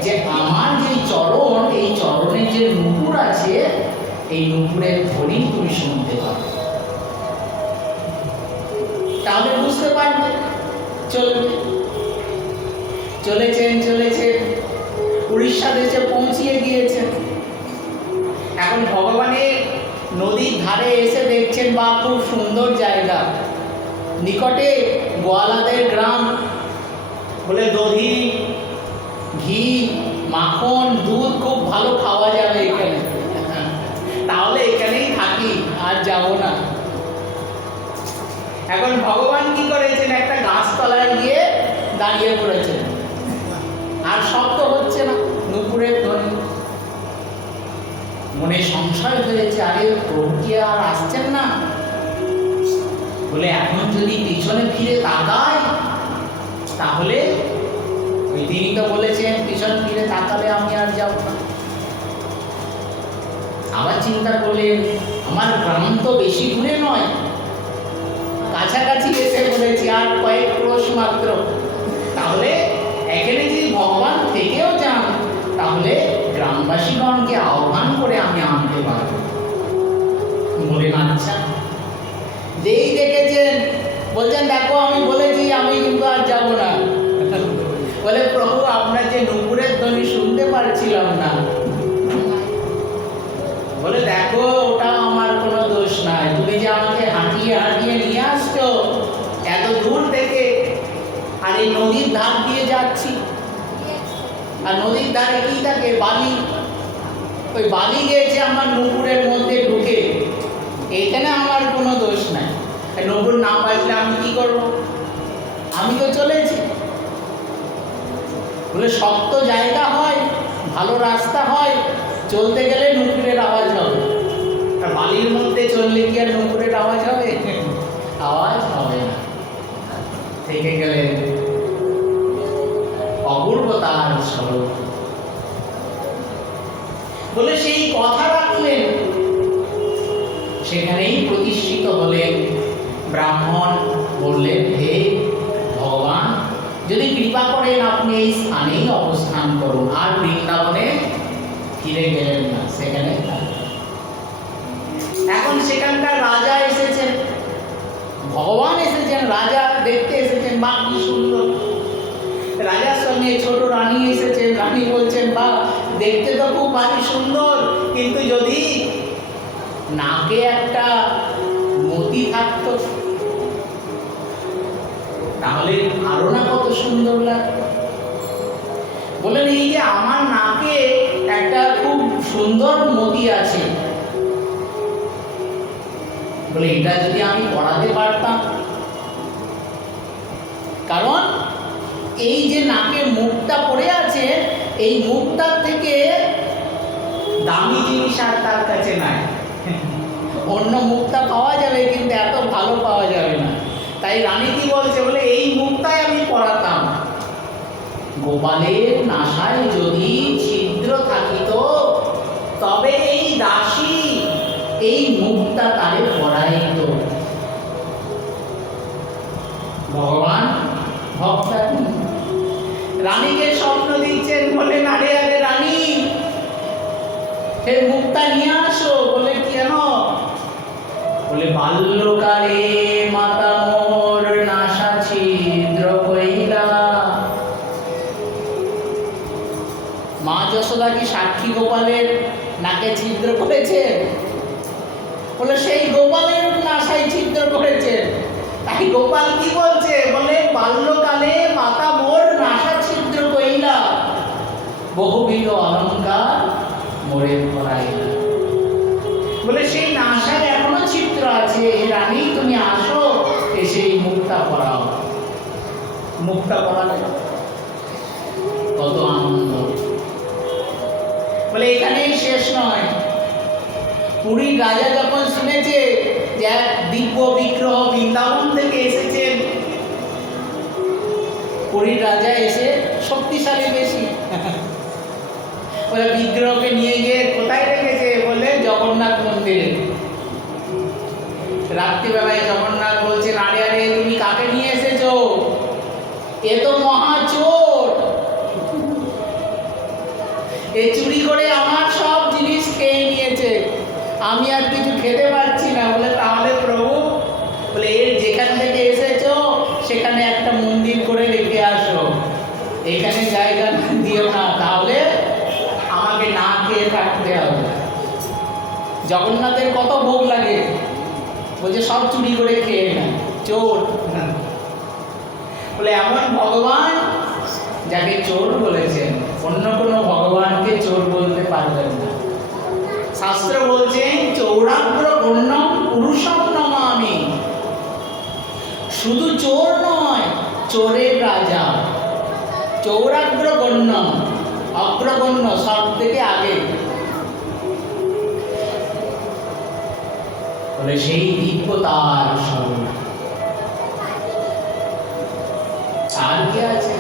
যে আমার যে চরণ, এই চরণের যে নুপুর আছে, এই নুপুরের ধ্বনি তুমি শুনতে পাবে, তাহলে বুঝতে পারবে, চলবে। চলেছেন চলেছেন, উড়িষ্যা দেশে পৌঁছিয়ে গিয়েছেন। এখন ভগবানের নদীর ধারে এসে দেখছেন, বা খুব সুন্দর জায়গা, নিকটে গোয়ালাদের গ্রাম। বলে, দধি, ঘি, মাখন, দুধ খুব ভালো খাওয়া যাবে এখানে, তাহলে এখানেই থাকি, আর যাব না। এখন ভগবান কি করেছেন, একটা গাছতলায় গিয়ে দাঁড়িয়ে পড়েছেন, আর শব্দ হচ্ছে না নুপুরের ধ্বনি। মনে সংশয় হয়েছে, আরে প্রভু কি আর আসছেন না? বলে, এখন যদি পিছনে ফিরে তাকায় তাহলে, ওই তিনি তো বলেছেন পিছন ফিরে তাকালে আমি আর যাব না। আবার চিন্তা করলেন, আমার গ্রাম তো বেশি দূরে নয়, কাছাকাছি এসে বলেছি, আর কয়েক ক্রোশ মাত্র, তাহলে এখানে যদি ভগবান থেকেও যান তাহলে গ্রামবাসীগণকে আহ্বান করে আমি আনতে পারব। বলেন, আচ্ছা। যেই দেখেছেন, বলছেন, দেখো আমি বলেছি আমি কিন্তু আর যাব না। বলে, প্রভু আপনার যে নুপুরের ধ্বনি শুনতে পারছিলাম না। বলে, দেখো ওটা আমার কোনো দোষ নাই, তুমি যে আমাকে হাঁটিয়ে হাঁটিয়ে নিয়ে আসছো এত দূর থেকে, আর এই নদীর ধার দিয়ে যাচ্ছি, আর নদীর ধারে কি থাকে, বালি, ওই বালি গিয়েছে আমার নুপুরের মধ্যে ঢুকে, এখানে আমার কোনো দোষ নাই। নুপুর না পাইলে আমি কি করব? আমি তো চলেছি। বলে, শক্ত জায়গা হয়, ভালো রাস্তা হয়, চলতে গেলে নুপুরের আওয়াজ হবে, আর বালির মধ্যে চললে কি আর নুপুরের আওয়াজ হবে? আওয়াজ হবে না। থেকে গেলেন অপূর্ব তার স্বরূপ। বলে, সেই কথা রাখলেন, সেখানেই প্রতিষ্ঠিত হলেন। ব্রাহ্মণ বললেন, হে ভগবান, যদি কৃপা করেন আপনি এই স্থানেই অবস্থান করুন। আর বৃন্দাবনে ফিরে গেলেন না, সেখানে। এখন সেখানকার রাজা এসেছেন, ভগবান এসেছেন, রাজা দেখতে এসেছেন, বা কি সুন্দর। রাজার সঙ্গে ছোট রানী এসেছেন, রানী বলছেন, বা দেখতে তো খুব ভারী সুন্দর, কিন্তু যদি নাকে একটা মতি থাকতো তাহলে আরো না কত সুন্দর লাগতো। বলেন, এই যে আমার নাকে একটা খুব সুন্দর মতি আছে, বলে এটা যদি আমি পড়াতে পারতাম, কারণ এই যে নাকে মুখটা পড়ে আছে, এই মুখটার থেকে দামি জিনিস আর তার কাছে নাই। অন্য মুখটা পাওয়া যাবে কিন্তু এত ভালো পাওয়া যাবে না। তাই রানী কি বলছে, বলে এই মুখটাই আমি পরাতাম। গোপালের নাসায় যদি ছিদ্র থাকিত, তবে এই দাসী এই মুখটা তারে পরাইত। ভগবান ভক্তানি রানীকে স্বপ্ন দিচ্ছেন, বলে না রে আরে রানী, এই মুখটা নিয়ে আসো। বলে কেন? বলে বাল্যকালে মাতা মোর নাসা ছিদ্র কইলা। মা যশোদা কি সাক্ষী গোপালের নাকে ছিদ্র করেছে? বলে সেই গোপালের নাসায় ছিদ্র করেছে। তাই গোপাল কি বলছে, বলে বাল্যকালে মাতা মোর নাসা ছিদ্র কইলা, বহুবিধ অলঙ্কার মোরে পরাইলা। বলে সেই নাসায় এখনো ছিদ্র আছে, রানী তুমি আসো, এসে এই মুখটা পরাও। মুখটা পরালে কত আনন্দ। বলে এখানেই শেষ নয়। পুরীর রাজা যখন শুনেছে যে এক দিব্য বিগ্রহ বৃন্দাবন থেকে এসেছেন, পুরীর রাজা এসে শক্তিশালী বেশি, বলে বিগ্রহকে নিয়ে গিয়ে কোথায় রেখেছে? বলে জগন্নাথ মন্দিরে। রাত্রিবেলায় জগন্নাথ বলছেন, আরে আরে তুমি কাকে নিয়ে এসেছো? এ তো মহাচোর, এ চুরি করে আমার সব জিনিস খেয়ে নিয়েছে, আমি আর কিছু খেতে পারছি না। বলে তাহলে প্রভু, বলে এর যেখান থেকে এসেছো সেখানে একটা মন্দির করে রেখে আসো, এখানে জায়গা দিও না, তাহলে আমাকে না খেয়ে থাকতে হবে। জগন্নাথের কত ভোগ লাগে, বলছে সব চুরি করে খেয়ে নেয়, চোর। বলে এমন ভগবান যাকে চোর বলেছেন, অন্য কোনো ভগবানকে চোর বলতে পারবেন না। শাস্ত্র বলছেন চৌরাগ্র গণ্যম পুরুষম নমামি। শুধু চোর নয়, চোরের রাজা। চৌরাগ্র গণ্যম, অগ্রগণ্য, সব থেকে আগে। বলে সেই দিব্যতার স্বরূপ আর কি আছে?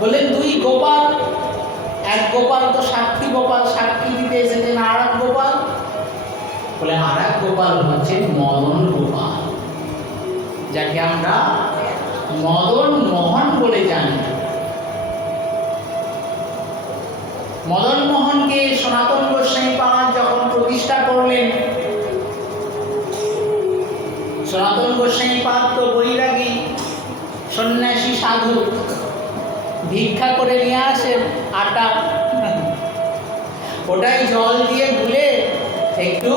বলে দুই গোপাল, এক গোপাল তো সাক্ষী গোপাল, সাক্ষী দিতে এসেছেন। আর এক গোপাল, বলে আর এক গোপাল হচ্ছেন মদন গোপাল, যাকে আমরা মদন মোহন বলে জানি। মদন মোহনকে সনাতন গোস্বামী পাদ যখন প্রতিষ্ঠা করলেন, সনাতন গোস্বামী পাদ তো বৈরাগী সন্ন্যাসী সাধু, ভিক্ষা করে নিয়ে আসেন আটা, ওটাই জল দিয়ে গুলে একটু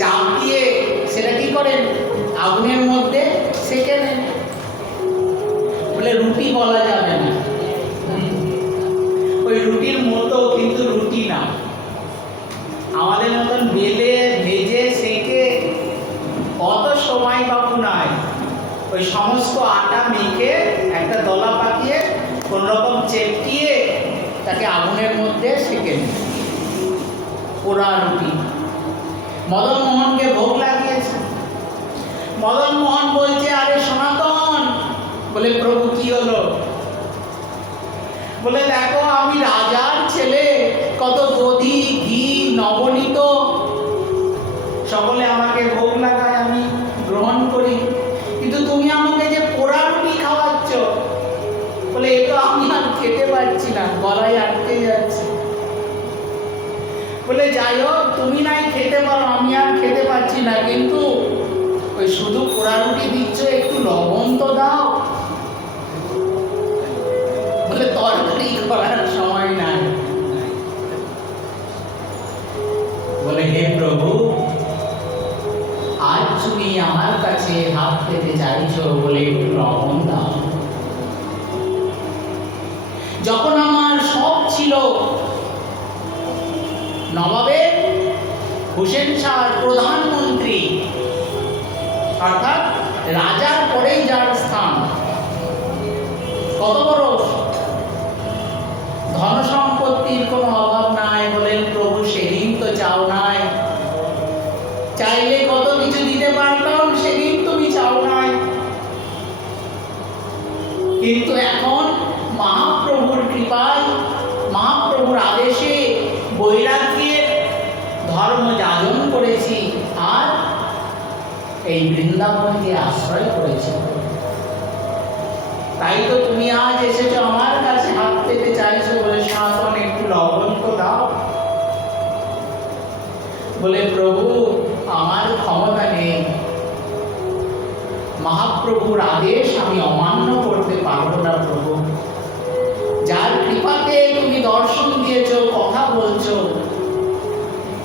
চাপ দিয়ে সেটা কি করেন, আগুনের মধ্যে সেঁকে নেন। বলে রুটি বলা যাবে না, ওই রুটির মতো, কিন্তু রুটি না। আমাদের মতন বেলে ভেজে সেঁকে কত সময় বাবু নাই, ওই সমস্ত আটা মেখে একটা দলা পাকিয়ে কোনোরকম চেপটিয়ে তাকে আগুনের মধ্যে সেঁকে নেয়, পোড়া রুটি। মদন মোহনকে ভোগ লাগিয়েছে। মদন মোহন বলছে, আরে সনাতন। বলে প্রভু কি হলো? বলে দেখো আমি রাজার ছেলে, কত দধি ঘি নবনীত সকলে আমাকে ভোগ লাগায়, আমি গ্রহণ করি, কিন্তু তুমি আমাকে যে পোড়া রুটি খাওয়াচ্ছ, বলে এ তো আমি আর খেতে পারছি না, গলায় আটকে যাচ্ছে। বলে যাই হোক, তুমি নাই খেতে পারো, আমি আর খেতে পারছি না, কিন্তু ওই শুধু পোড়া রুটি দিচ্ছ, একটু লবণ তো দাও। বলে তরকারি করার সময় নাই। বলে হে প্রভু, আজ তুমি আমার কাছে হাত পেতে চাইছো বলে একটু লবণ দাও। যখন আমার সব ছিল, নবাবের হুসেন শাহ প্রধানমন্ত্রী, অর্থাৎ রাজার পরেই যার স্থান, কিন্তু এখন মহাপ্রভুর কৃপায়, মহাপ্রভুর আদেশে বৈরাগ্যের ধর্ম যাজন করেছি আর এই বৃন্দাবনকে আশ্রয় করেছি। তাই তো তুমি আজ এসেছো আমার কাছে হাত পেতে চাইছো, বলে শাসন একটু লবণ তো দাও। বলে প্রভু আমার ক্ষমতা নেই, মহাপ্রভুর আদেশ আমি অমান্য করতে পারবো না প্রভু। যার কৃপাতে তুমি দর্শন দিয়েছো, কথা বলছো,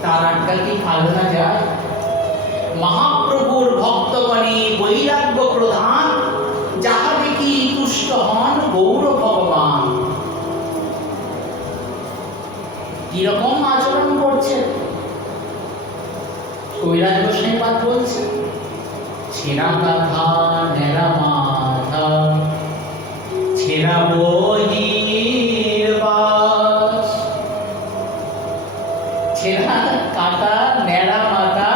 তার আজ্ঞা কি পালনা যায়? মহাপ্রভুর ভক্তগণে বৈরাগ্য প্রধান, যাহা দেখি তুষ্ট হন গৌর ভগবান। কিরকম আচরণ করছে কৈরাজ গোস্বামীপাদ বলছে, ছেঁড়া গাথা নেড়া মাথা ছেঁড়া বহির বাস। ছেঁড়া কাটা নেড়া মাথা,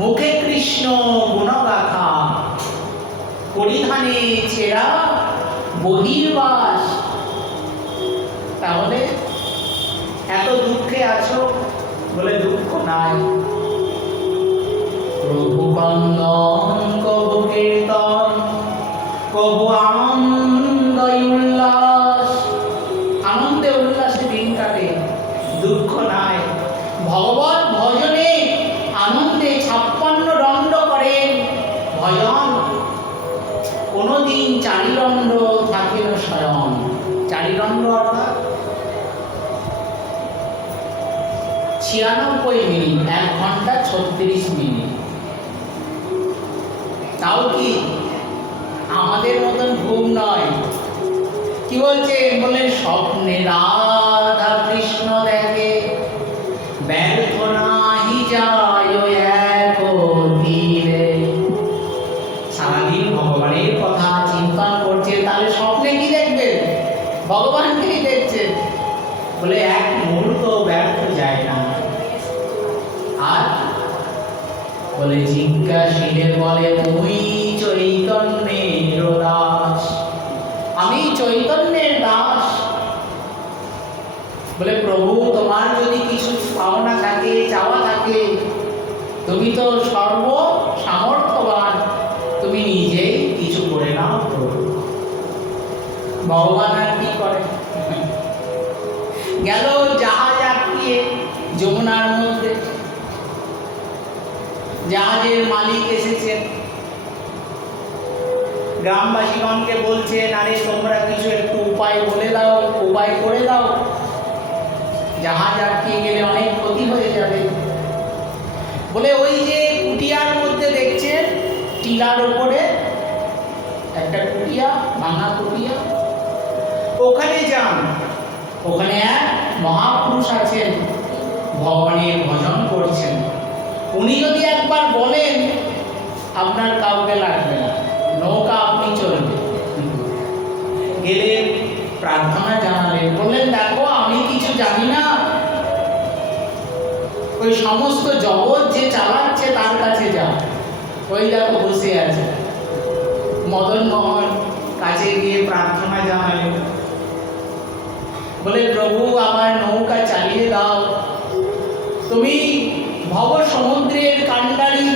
মুখে কৃষ্ণ গুণগাথা, পরিধানে ছেঁড়া বহির্বাস। তাহলে এত দুঃখে আছো? বলে দুঃখ নাই। প্রভু বন্দন কবু কীর্তন কবু আনন্দ উল্লাস, আনন্দে উল্লাসে দিন কাটে, দুঃখ নাই। ভগবত ভজনে আনন্দে 56 দণ্ড করেন ভজন, কোনদিন 4 দণ্ড থাকে না স্বয়ং। 4 দণ্ড অর্থাৎ 96 মিনিট, 1 ঘন্টা 36 মিনিট। তাও কি আমাদের মতন ঘুম নয়। কি বলছে? বলে স্বপ্নে রাধা কৃষ্ণ দেখে, ব্যর্থ নাহি যায় এক ধীরে। সারাদিন ভগবানের কথা চিন্তা করছে, তাহলে স্বপ্নে কি দেখবেন? ভগবানকেই দেখছেন। বলে এক মুহূর্ত ব্যর্থ যায় না। আর বলে জিজ্ঞাসিলে বলে মুই চৈতন্যের দাস, আমি চৈতন্যের দাস। বলে প্রভু তোমার যদি কিছু পাওনা থাকে, চাওয়া থাকে, তুমি তো সর্ব সামর্থ্যবান, তুমি নিজেই কিছু করে নাও প্রভু। ভগবান আর কি করে? গেল জাহাজ আটকিয়ে যমুনার মধ্যে, জাহাজের মালিক এসেছেন, গ্রামবাসীগণকে বলছেন, আরে তোমরা কিছু একটু উপায় বলে দাও, উপায় করে দাও, জাহাজ আটকিয়ে গেলে অনেক ক্ষতি হয়ে যাবে। বলে ওই যে কুটিয়ার মধ্যে দেখছেন, টিলার উপরে একটা কুটিয়া, ভাঙা কুটিয়া, ওখানে যান। ওখানে এক মহাপুরুষ আছেন, ভগবানের ভজন করছেন। উনি যদি একবার বলেন, আপনার কাউকে লাগবে না, নৌকা আপনি চলবে। গেলেন, প্রার্থনা জানালেন, বললেন দেখো আমি কিছু জানি না, ওই সমস্ত জগৎ যে চালাচ্ছে তার কাছে যাও। ওই দেখো বসে আছে। মদন মোহন কাছে গিয়ে প্রার্থনা জানালেন, বলে প্রভু আমার নৌকা চালিয়ে দাও, তুমি ভব সমুদ্রের কাণ্ডারি,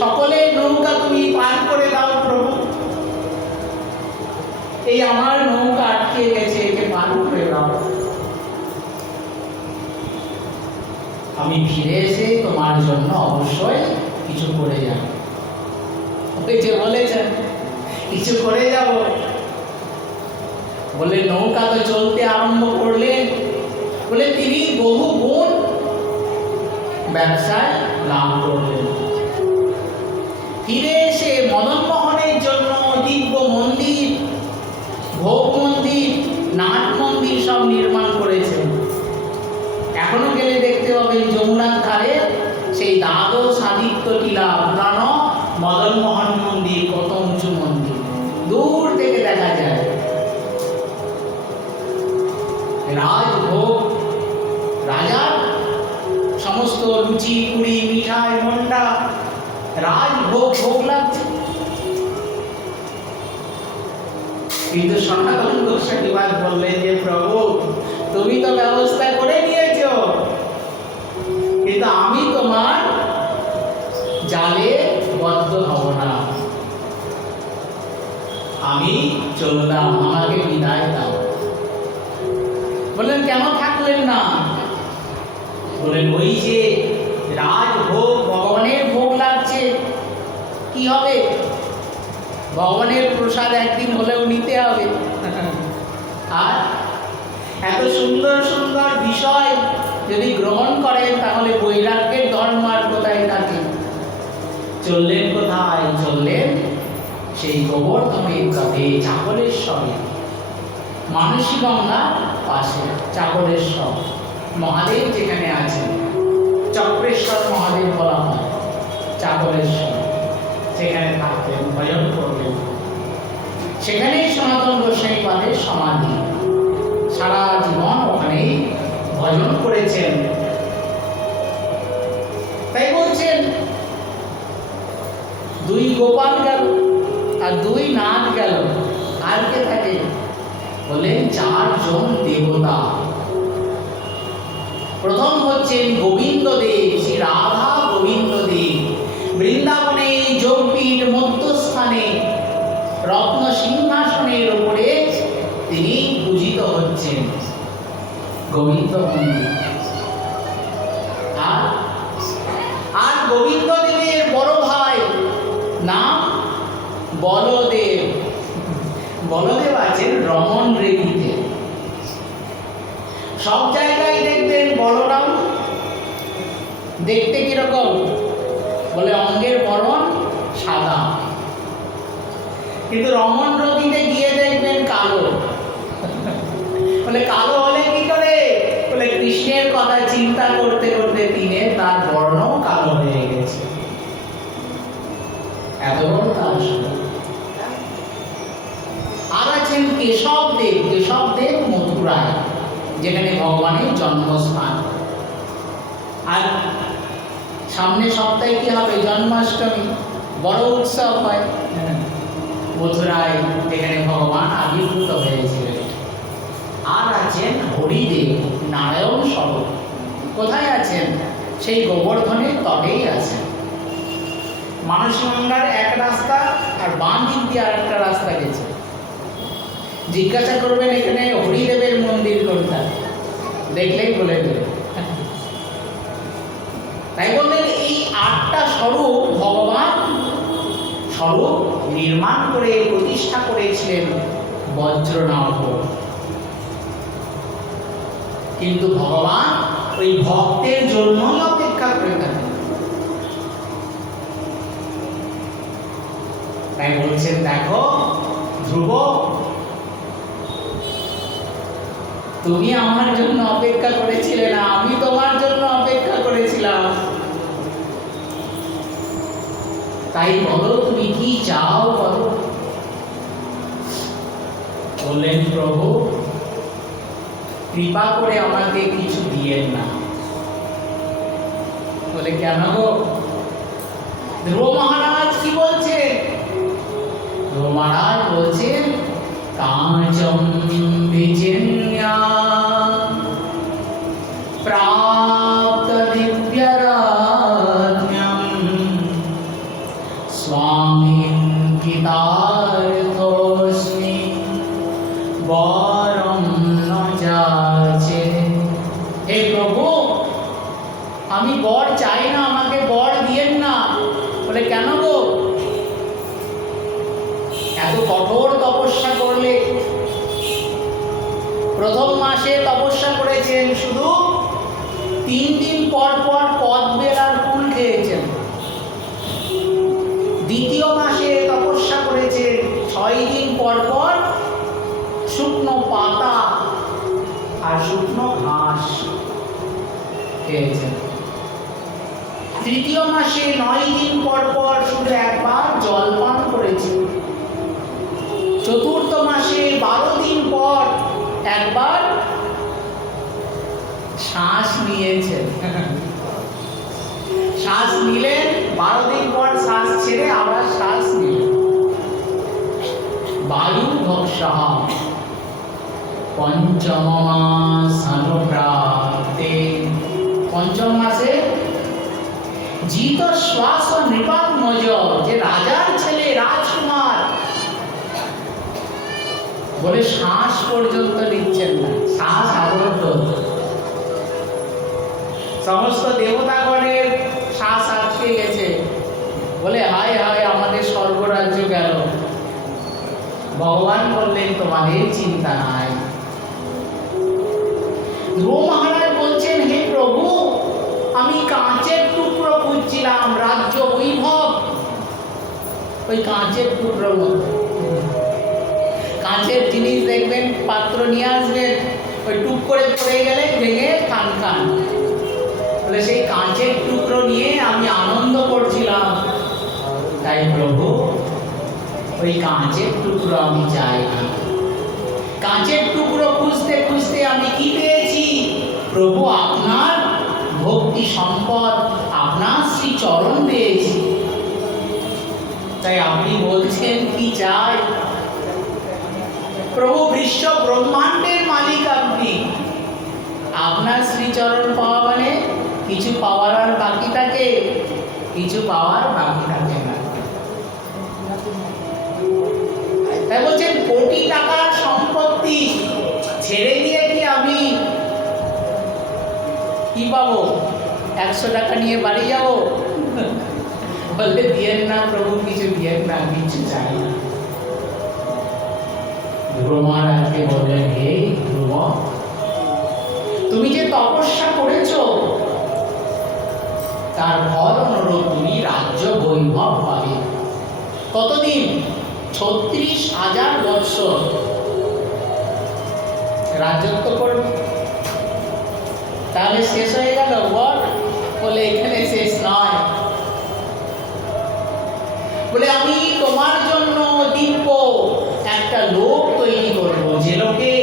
সকলের নৌকা তুমি পার করে দাও প্রভু। এই আমার নৌকা আটকে গেছে, একে পার করে দাও। আমি ফিরে এসে তোমার জন্য অবশ্যই কিছু করে যাব। ওই যে বলেছেন কিছু করে যাব। বলে নৌকা তো চলতে আরম্ভ করলেন। বলে তিনি বহু গুণ ব্যবসায় লাভ করলেন। ফিরে এসে মদন মোহনের জন্য দিব্য মন্দির, ভোগ মন্দির, নাট মন্দির সব নির্মাণ করেছেন। এখনো গেলে দেখতে পাবেন যমুনার ধারে সেই দ্বাদশ আদিত্য টিলা পুরানো মদন মোহন মন্দির, কত উঁচু মন্দির, দূর থেকে দেখা যায়। রাজভোগ, রাজার সমস্ত লুচি পুরি মিঠাই মন্ডা রাজভোগ ভোগ লাগছে। কিন্তু সনাতন গোস্বামী বললেন যে প্রভু তুমি তো ব্যবস্থা করে নিয়েছো, কিন্তু আমি তোমার জালে বদ্ধ হব না, আমি চললাম, আমাকে বিদায় দাও। বললেন কেন থাকলেন না? বললেন ওই যে রাজভোগ, ভগবানের ভোগ লাগছে, কি হবে? ভগবানের প্রসাদ একদিন হলেও নিতে হবে। আর এত সুন্দর সুন্দর বিষয় যদি গ্রহণ করেন তাহলে বৈরাগ্যের ধর্ম আর কোথায় থাকে? চললেন কোথায়? চললেন সেই গোবর্ধনের কাছে, চাকলেশ্বরে, মানসী গঙ্গার পাশে চাকলেশ্বর মহাদেব যেখানে আছেন, চক্রেশ্বর মহাদেব বলা হয়, চাকলেশ্বর, সেখানে থাকতেন, ভজন করতেন। সেখানেই সনাতন গোস্বামী পাদের সমাধি, সারা জীবন ওখানেই ভজন করেছেন। তাই বলছেন দুই গোপাল গেল আর দুই নাথ গেল, আর কে থাকে? বলেন চারজন দেবতা। প্রথম হচ্ছেন গোবিন্দ দেব, শ্রী রাধা গোবিন্দ দেব, বৃন্দাবনে যোগপীঠ মধ্যস্থানে রত্ন সিংহাসনের উপরে তিনি পূজিত হচ্ছেন, গোবিন্দ মন্দির। আর গোবিন্দ দেবের বড় ভাই নাম বলদেব। বলদেব আছেন রমন রেডিতে। সব জায়গায় দেখবেন বলরাম দেখতে কিরকম? বলে অঙ্গের বরণ সাদা, কিন্তু রমন রবিতে গিয়ে দেখবেন কালো। বলে কালো হলে কি করে? বলে কৃষ্ণের কথা চিন্তা করতে করতে দিনে তার বর্ণ কালো হয়ে গেছে। এত বড় তার। আর আছেন কেশবদেব। কেশবদেব মথুরায়, যেখানে ভগবানের জন্মস্থান। আর সামনে সপ্তাহে কি হবে? জন্মাষ্টমী, বড় উৎসব হয় মথুরায়, যেখানে ভগবান আবির্ভূত হয়েছিলেন। আর আছেন হরিদেব, নারায়ণ স্বরূপ। কোথায় আছেন? সেই গোবর্ধনের তটেই আছেন। মানসী গঙ্গার এক রাস্তা আর বাম দিক দিয়ে আর একটা রাস্তা গেছে। জিজ্ঞাসা করবেন এখানে হরিদেবের মন্দির কোনটা, দেখলেই বলে দেবে। তাই বললেন এই 8টা স্বরূপ ভগবান স্বরূপ নির্মাণ করে প্রতিষ্ঠা করেছিলেন বজ্রনাভ। কিন্তু ভগবান ওই ভক্তের জন্যই অপেক্ষা করে থাকেন। তাই বলছেন দেখো ধ্রুব, তুমি আমার জন্য অপেক্ষা করেছিলে না, আমি তোমার জন্য অপেক্ষা করেছিলাম। তাই বলো তুমি কি চাও বলো। বললেন প্রভু কৃপা করে আমাকে কিছু দিয়েন না। বলে কেন গো? ধ্রুব মহারাজ কি বলছে? ধ্রুব মহারাজ বলছেন কাঞ্চম বিচিন্যা প্রাপ্ত দিব্যরাজ্ঞম স্বামীম কৃতার্থোস্মি বরম ন যাচে। হে প্রভু আমি বর চাই না, আমাকে বর দিয়েন না। বলে কেন গো? এত কঠোর তপস্যা করলে, প্রথম মাসে তপস্যা করেছেন, শুধু 3 দিন পর পর কদবেল আর ফুল খেয়েছেন। দ্বিতীয় মাসে তপস্যা করেছেন, 6 দিন পর পর শুকনো পাতা আর শুকনো ঘাস খেয়েছেন। তৃতীয় মাসে 9 দিন পর পর শুধু একবার জল পান করেছেন। চতুর্থ মাসে 12 দিন পর একবার শ্বাস নিয়েছেন। শ্বাস নিলেন, 12 দিন পর শ্বাস ছেড়ে আবার শ্বাস নিলেন। বায়ু ভক্ষঃ পঞ্চম মাসানুপ্রাপ্তে, পঞ্চম মাসে জিত শ্বাস নৃপাত্মজ, যে রাজার ছেলে রাজকুমার, বলে শ্বাস পর্যন্ত নিচ্ছেন না, শ্বাস আবদ্ধ। সমস্ত দেবতাগণের শ্বাস আটকে গেছে, বলে হায় হায় আমাদের স্বর্গরাজ্য গেল। ভগবান বললেন তোমাদের চিন্তা নাই। ধ্রুব মহারাজ বলছেন হে প্রভু, আমি কাঁচের টুকরো খুঁজছিলাম, রাজ্য বৈভব, ওই কাঁচের টুকরো মতো। কাঁচের জিনিস দেখবেন, পাত্র নিয়ে আসবেন, ওই টুক করে পড়ে গেলে ভেঙে খান খান, বলে সেই কাঁচের টুকরো নিয়ে আমি আনন্দ করছিলাম। তাই প্রভু ওই কাঁচের টুকরো আমি চাই না। কাঁচের টুকরো খুঁজতে খুঁজতে আমি কি পেয়েছি? প্রভু আপনার ভক্তি সম্পদ, আপনার শ্রী চরণ পেয়েছি। তাই আপনি বলছেন কি চাই? প্রভু বিশ্ব ব্রহ্মাণ্ডের মালিক আপনি, আপনার শ্রীচরণ পাওয়া মানে কিছু পাওয়ার আর বাকি থাকে? কিছু পাওয়ার বাকি থাকে না। তাই বলছেন কোটি টাকার সম্পত্তি ছেড়ে দিয়ে কি আমি কি পাবো? 100 টাকা নিয়ে বাড়ি যাবো? বললে দিয়েন না প্রভু, কিছু দিয়েন না, কিছু চাই না। ধ্রুব মহারাজকে বললেন হে ধ্রুব, তুমি যে তপস্যা করেছ তার ফল অনুরূপ তুমি রাজ্য বৈভব পাবে। কতদিন? 36,000 বৎসর রাজত্ব করবে। তাহলে শেষ হয়ে গেল? বলে এখানে শেষ নয়। বলে আমি তোমার জন্য দিব্য একটা লোক তৈরি করব, যে লোকে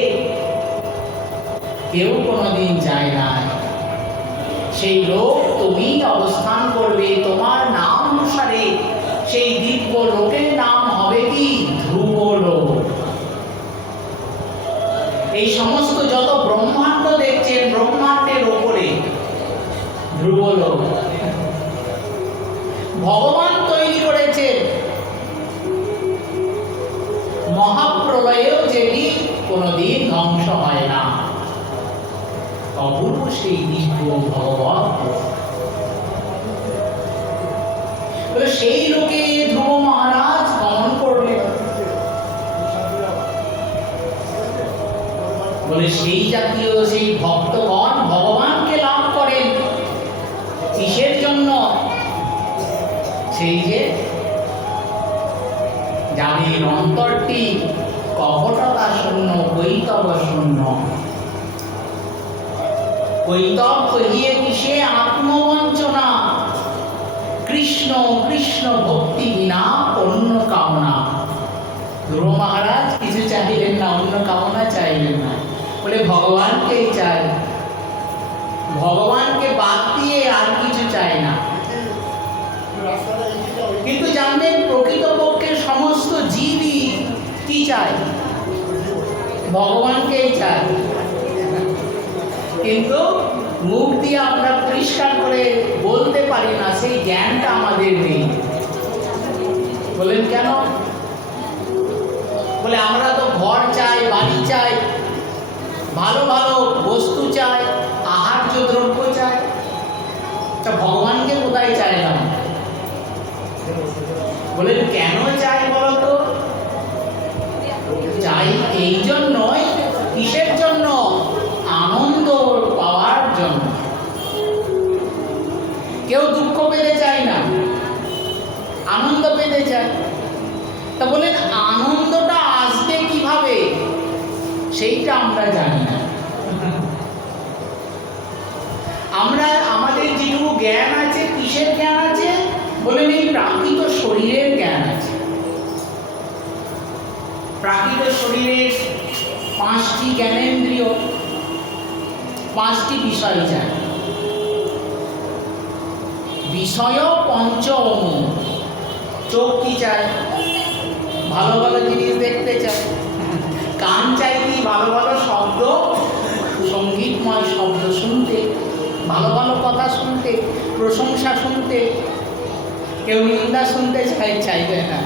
কেউ কোনোদিন যায় না। সেই লোক তুমি অবস্থান করবে, তোমার নাম অনুসারে সেই দিব্য লোকের নাম হবে কি? ধ্রুব লোক। এই সমস্ত যত ব্রহ্মাণ্ড দেখছেন, ব্রহ্মাণ্ডের ওপরে ধ্রুব লোক ভগবান তৈরি করেছেন। মহাপ্রলয়েও যেটি কোনোদিন ধ্বংস হয় না, অপূর্ব সেই দিব্য ভগবত। সেই লোকে ধ্রুব মহারাজ গমন করলেন। বলে সেই জাতীয় সেই ভক্তগণ ভগবানকে লাভ করেন কিসের জন্য? সেই যে যাদের অন্তরটি কপটতা শূন্য, কৈতব শূন্য। কৈতব কহিয়ে কিসে? আত্মবঞ্চনা। কৃষ্ণ কৃষ্ণ ভক্তি বিনা অন্য কামনা। ধ্রুব মহারাজ কিছু চাইলেন না, অন্য কামনা চাইলেন না, বলে ভগবানকেই চাই, ভগবানকে বাদ দিয়ে আর কিছু চাই না। কিন্তু জানবেন প্রকৃতপক্ষে সমস্ত জীবই কি চায়? ভগবানকেই চায়। কিন্তু মুখ দিয়ে আমরা পরিষ্কার করে বলতে পারি না, সেই জ্ঞানটা আমাদের নেই। বলেন কেন? বলে আমরা তো ঘর চাই, বাড়ি চাই, ভালো ভালো বস্তু চাই, আহার্য দ্রব্য চাই। তা ভগবানকে কোথায় চাইলাম? বলেন কেন চাই বলতো? চাই এই জন্যই, কিসের জন্য? আনন্দ পাওয়ার জন্য। কেউ দুঃখ পেতে চায় না, আনন্দ পেতে চায়। তা বলেন আনন্দটা আসবে কিভাবে? সেইটা আমরা জানি না। আমরা আমাদের যেটুকু জ্ঞান আছে, কিসের জ্ঞান আছে? বলেন এই প্রাকৃত শরীরের জ্ঞান আছে। প্রাকৃত শরীরের 5টি জ্ঞানেন্দ্রিয়, 5টি বিষয় চায়। বিষয় পঞ্চম। চোখ কি চায়? ভালো ভালো জিনিস দেখতে চায়, কান চাই কি ভালো ভালো শব্দ, সঙ্গীতময় শব্দ শুনতে, ভালো ভালো কথা শুনতে, প্রশংসা শুনতে। কেউ নিন্দা শুনতে চাইবে না।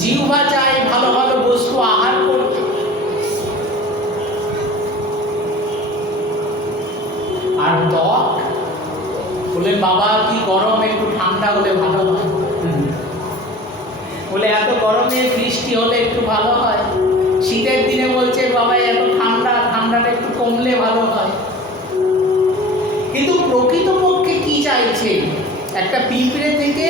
জিহ্বা চায় ভালো ভালো বস্তু আহার করতে। আর ত্বক বলে বাবা কি গরম, একটু ঠান্ডা হলে ভালো হয়। বলে এত গরমে বৃষ্টি হলে একটু ভালো হয়। শীতের দিনে বলছে বাবা এত ঠান্ডা, ঠান্ডাটা একটু কমলে ভালো হয়। কিন্তু প্রকৃতপক্ষে কি চাইছে? একটা পিঁপড়ে থেকে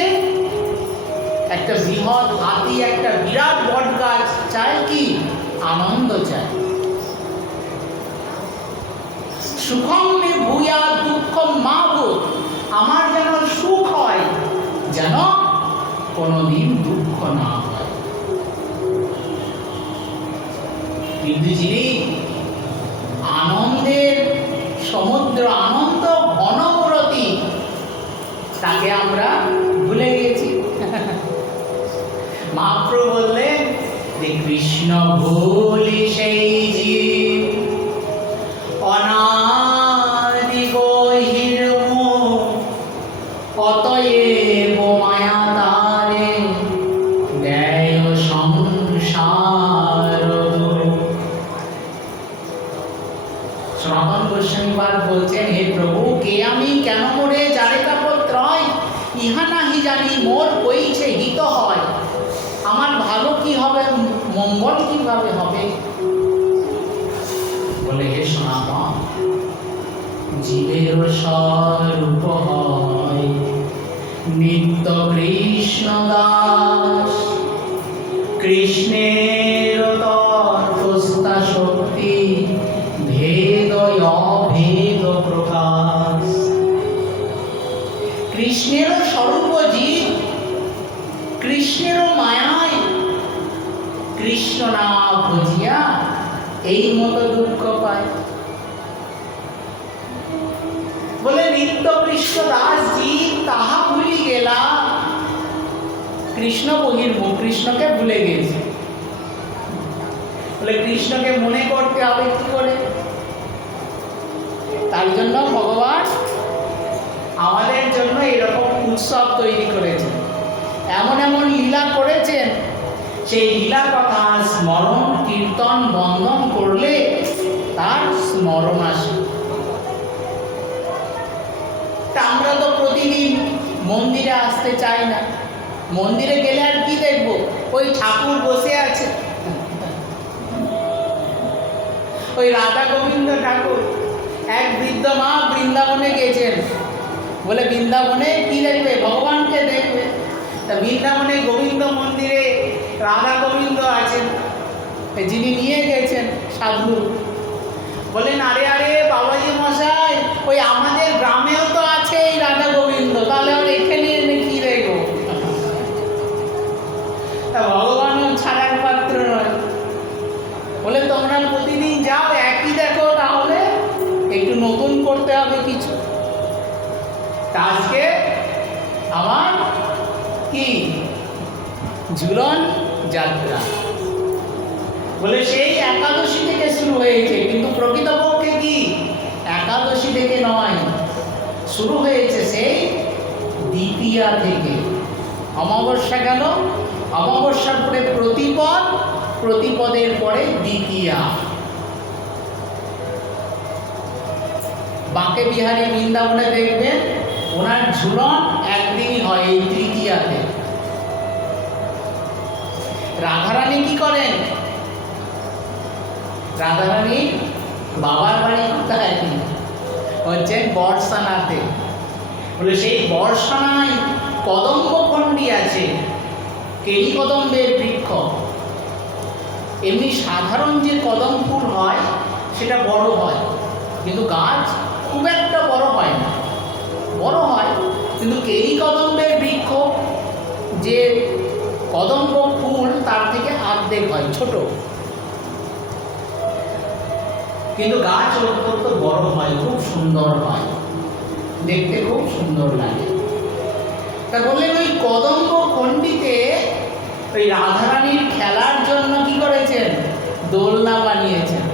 একটা বৃহৎ হাতি, একটা বিরাট বট গাছ চায় কি? আনন্দ চায়। সুখম মে ভূয়া দুঃখম মা ভূত, আমার যেন সুখ হয়, যেন কোনোদিন দুঃখ না হয়। কিন্তু যিনি আনন্দের সমুদ্র, আনন্দ ঘনমূরতি, তাকে আমরা ভুলে গেছি। মহাপ্রভু বললেন যে কৃষ্ণ ভুলি সেই জীব অনাদি গহীর অতএব মায়া তারে দেয় সংসার। সনাতন গোস্বামী পাদ বলছেন, হে প্রভু, কে আমি, কেন মোরে যারে কাপত্রয়, ইহা নাহি জানি মোর কইছে হিত হয়। আমার ভালো কি হবে, মঙ্গল কিভাবে হবে? বলে হে সনাতন, জীবের স্বরূপ হয় নিত্য কৃষ্ণ দাস, কৃষ্ণের তর্কস্থা শক্তি ভেদ অভেদ প্রকাশ। কৃষ্ণের স্বরূপ জীব, কৃষ্ণের মায়ায় কৃষ্ণ না ভজিয়া এই মতো দুঃখ পায়। বলে নিত্য কৃষ্ণ দাস জীব তাহা ভুলি গেলা। কৃষ্ণ বহির্মুখ, কৃষ্ণকে ভুলে গেছে। বলে কৃষ্ণকে মনে করতে হবে কি করে? তার জন্য ভগবান আমাদের জন্য এরকম উৎসব তৈরি করেছেন, এমন এমন লীলা করেছেন। সেই লীলা কথা স্মরণ কীর্তন বন্দন করলে তার স্মরণ আসে। আমরা তো প্রতিদিন মন্দিরে আসতে চাই না। মন্দিরে গেলে আর কি দেখবো? ওই ঠাকুর বসে আছে, ওই রাধা গোবিন্দ ঠাকুর। এক বৃদ্ধ মা বৃন্দাবনে গেছেন, বলে বৃন্দাবনে কি দেখবে? ভগবানকে দেখবে। তা বৃন্দাবনে গোবিন্দ মন্দিরে রাধা গোবিন্দ আছেন, যিনি নিয়ে গেছেন সাধু। বলেন, আরে আরে বাবাজি মশাই, ওই আমাদের গ্রামেও তো আছে এই রাধা গোবিন্দ, তাহলে আর এখানে এনে কি দেখবো? তা ভগবানও ছাড়ার পাত্র নয়। বলে তোমরা প্রতিদিন যাও, একই দেখো, তাহলে একটু নতুন করতে হবে কিছু। তা আজকে আমার কি ঝুলন যাত্রা, বলে সেই একাদশী থেকে শুরু হয়েছে। কিন্তু প্রকৃতপক্ষে কি একাদশী থেকে নয়, শুরু হয়েছে সেই দ্বিতীয়া থেকে। অমাবস্যা গেল, অমাবস্যার পরে প্রতিপদ, প্রতিপদের পরে দ্বিতীয়া। বাঁকে বিহারী বৃন্দাবনে দেখবেন ওনার ঝুলন একদিনই হয়, এই তৃতীয়াতে। রাধারানী কি করেন? রাধারানী বাবার বাড়ি কোথায়? হচ্ছেন বর্ষানাতে। বলে সেই বর্ষানায় কদম্ব খণ্ডি আছে, কেলি কদম্বের বৃক্ষ। এমনি সাধারণ যে কদম ফুল হয় সেটা বড় হয়, কিন্তু গাছ খুব একটা বড় হয় না। বড় হয়, কিন্তু কেলি কদম্বের বৃক্ষ যে কদম্ব ফুল তার থেকে অর্ধেক হয়, ছোট, কিন্তু গাছ অত্যন্ত বড় হয়, খুব সুন্দর হয়, দেখতে খুব সুন্দর লাগে। তা বললেন ওই কদম্ব খণ্ডিতে ওই রাধারানীর খেলার জন্য কি করেছেন? দোলনা বানিয়েছেন।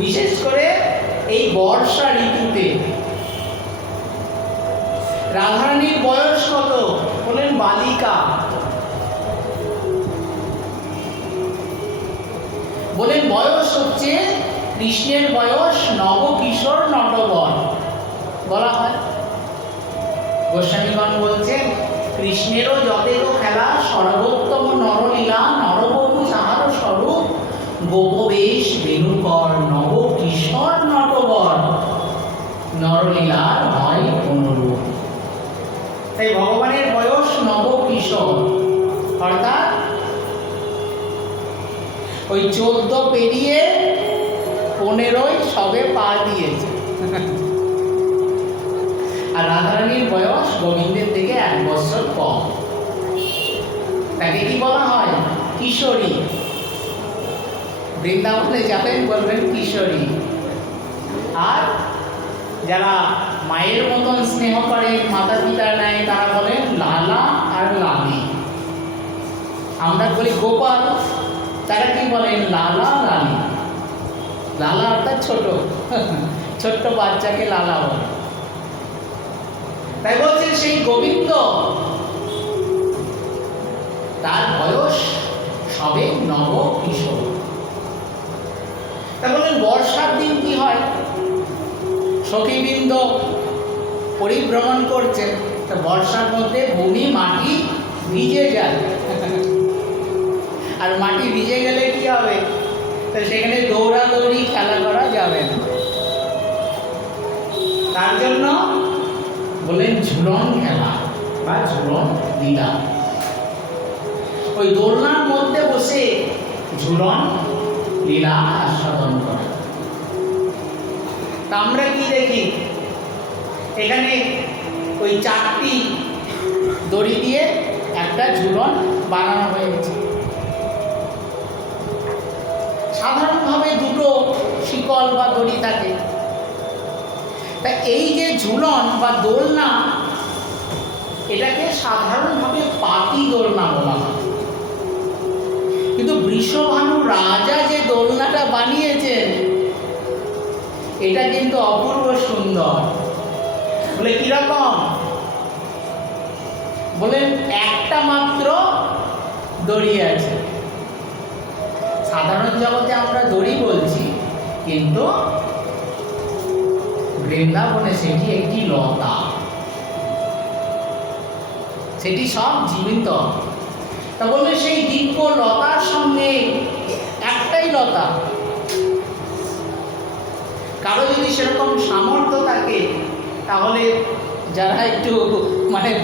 বিশেষ করে এই বর্ষা ঋতুতে। রাধারানীর বয়স কত? বলেন বালিকা। বলেন বয়স হচ্ছে, কৃষ্ণের বয়স নবকিশোর নটবর বলা হয়। গোস্বামীগণ বলছেন, কৃষ্ণেরও যতেব খেলা, সর্বোত্তম নরলীলা, নরবধূ যাহার স্বরূপ, গোপবেশ বেণুকর, নবকিশোর নটবর, নরলীলার হয় অনুরূপ। তাই ভগবানের বয়স নবকিশোর, অর্থাৎ ওই 14 পেরিয়ে 15 সবে পা দিয়েছে। আর রাধারানীর বয়স গোবিন্দের থেকে 1 বছর কম। তাকে কি বলা হয়? কিশোরী। বৃন্দাবনে যাবেন বলবেন কিশোরী। আর যারা মায়ের মতন স্নেহ করেন, মাতা পিতার নেয়, তারা বলেন লালা আর লালি। আমরা বলি গোপাল, তারা কি বলেন? লালা লালি। লালা অর্থাৎ ছোট, ছোট্ট বাচ্চাকে লালা বলে। তাই বলছেন সেই গোবিন্দ, তার বয়স সবে নব কিশোর। তা বলেন বর্ষার দিন কি হয়? সখীবৃন্দ পরিভ্রমণ করছেন, তা বর্ষার মধ্যে ভূমি মাটি ভিজে যায়। আর মাটি ভিজে গেলে কি হবে? তো সেখানে দৌড়াদৌড়ি খেলা করা যাবে না। তার জন্য বলেন ঝুলন খেলা বা ঝুলন লীলা। ওই দোলনার মধ্যে বসে ঝুলন লীলা আস্বাদন করা। তা আমরা কি দেখি? এখানে ওই 4টি দড়ি দিয়ে একটা ঝুলন বানানো হয়েছে। সাধারণভাবে 2টো শিকল বা দড়ি থাকে। তা এই যে ঝুলন বা দোলনা, এটাকে সাধারণভাবে পাতি দোলনা বলা হয়। কিন্তু বৃষভানু রাজা যে দোলনাটা বানিয়েছেন, এটা কিন্তু অপূর্ব সুন্দর। বলে কিরকম? বলেন একটা মাত্র দড়ি আছে। সাধারণ জগতে আমরা দড়ি বলছি, কিন্তু বৃন্দাবনে সেটি একটি লতা। সেটি সব জীবিত। তা বললে সেই দিব্য লতার সঙ্গে একটাই লতা। কারো যদি সেরকম সামর্থ্য থাকে, তাহলে যারা একটু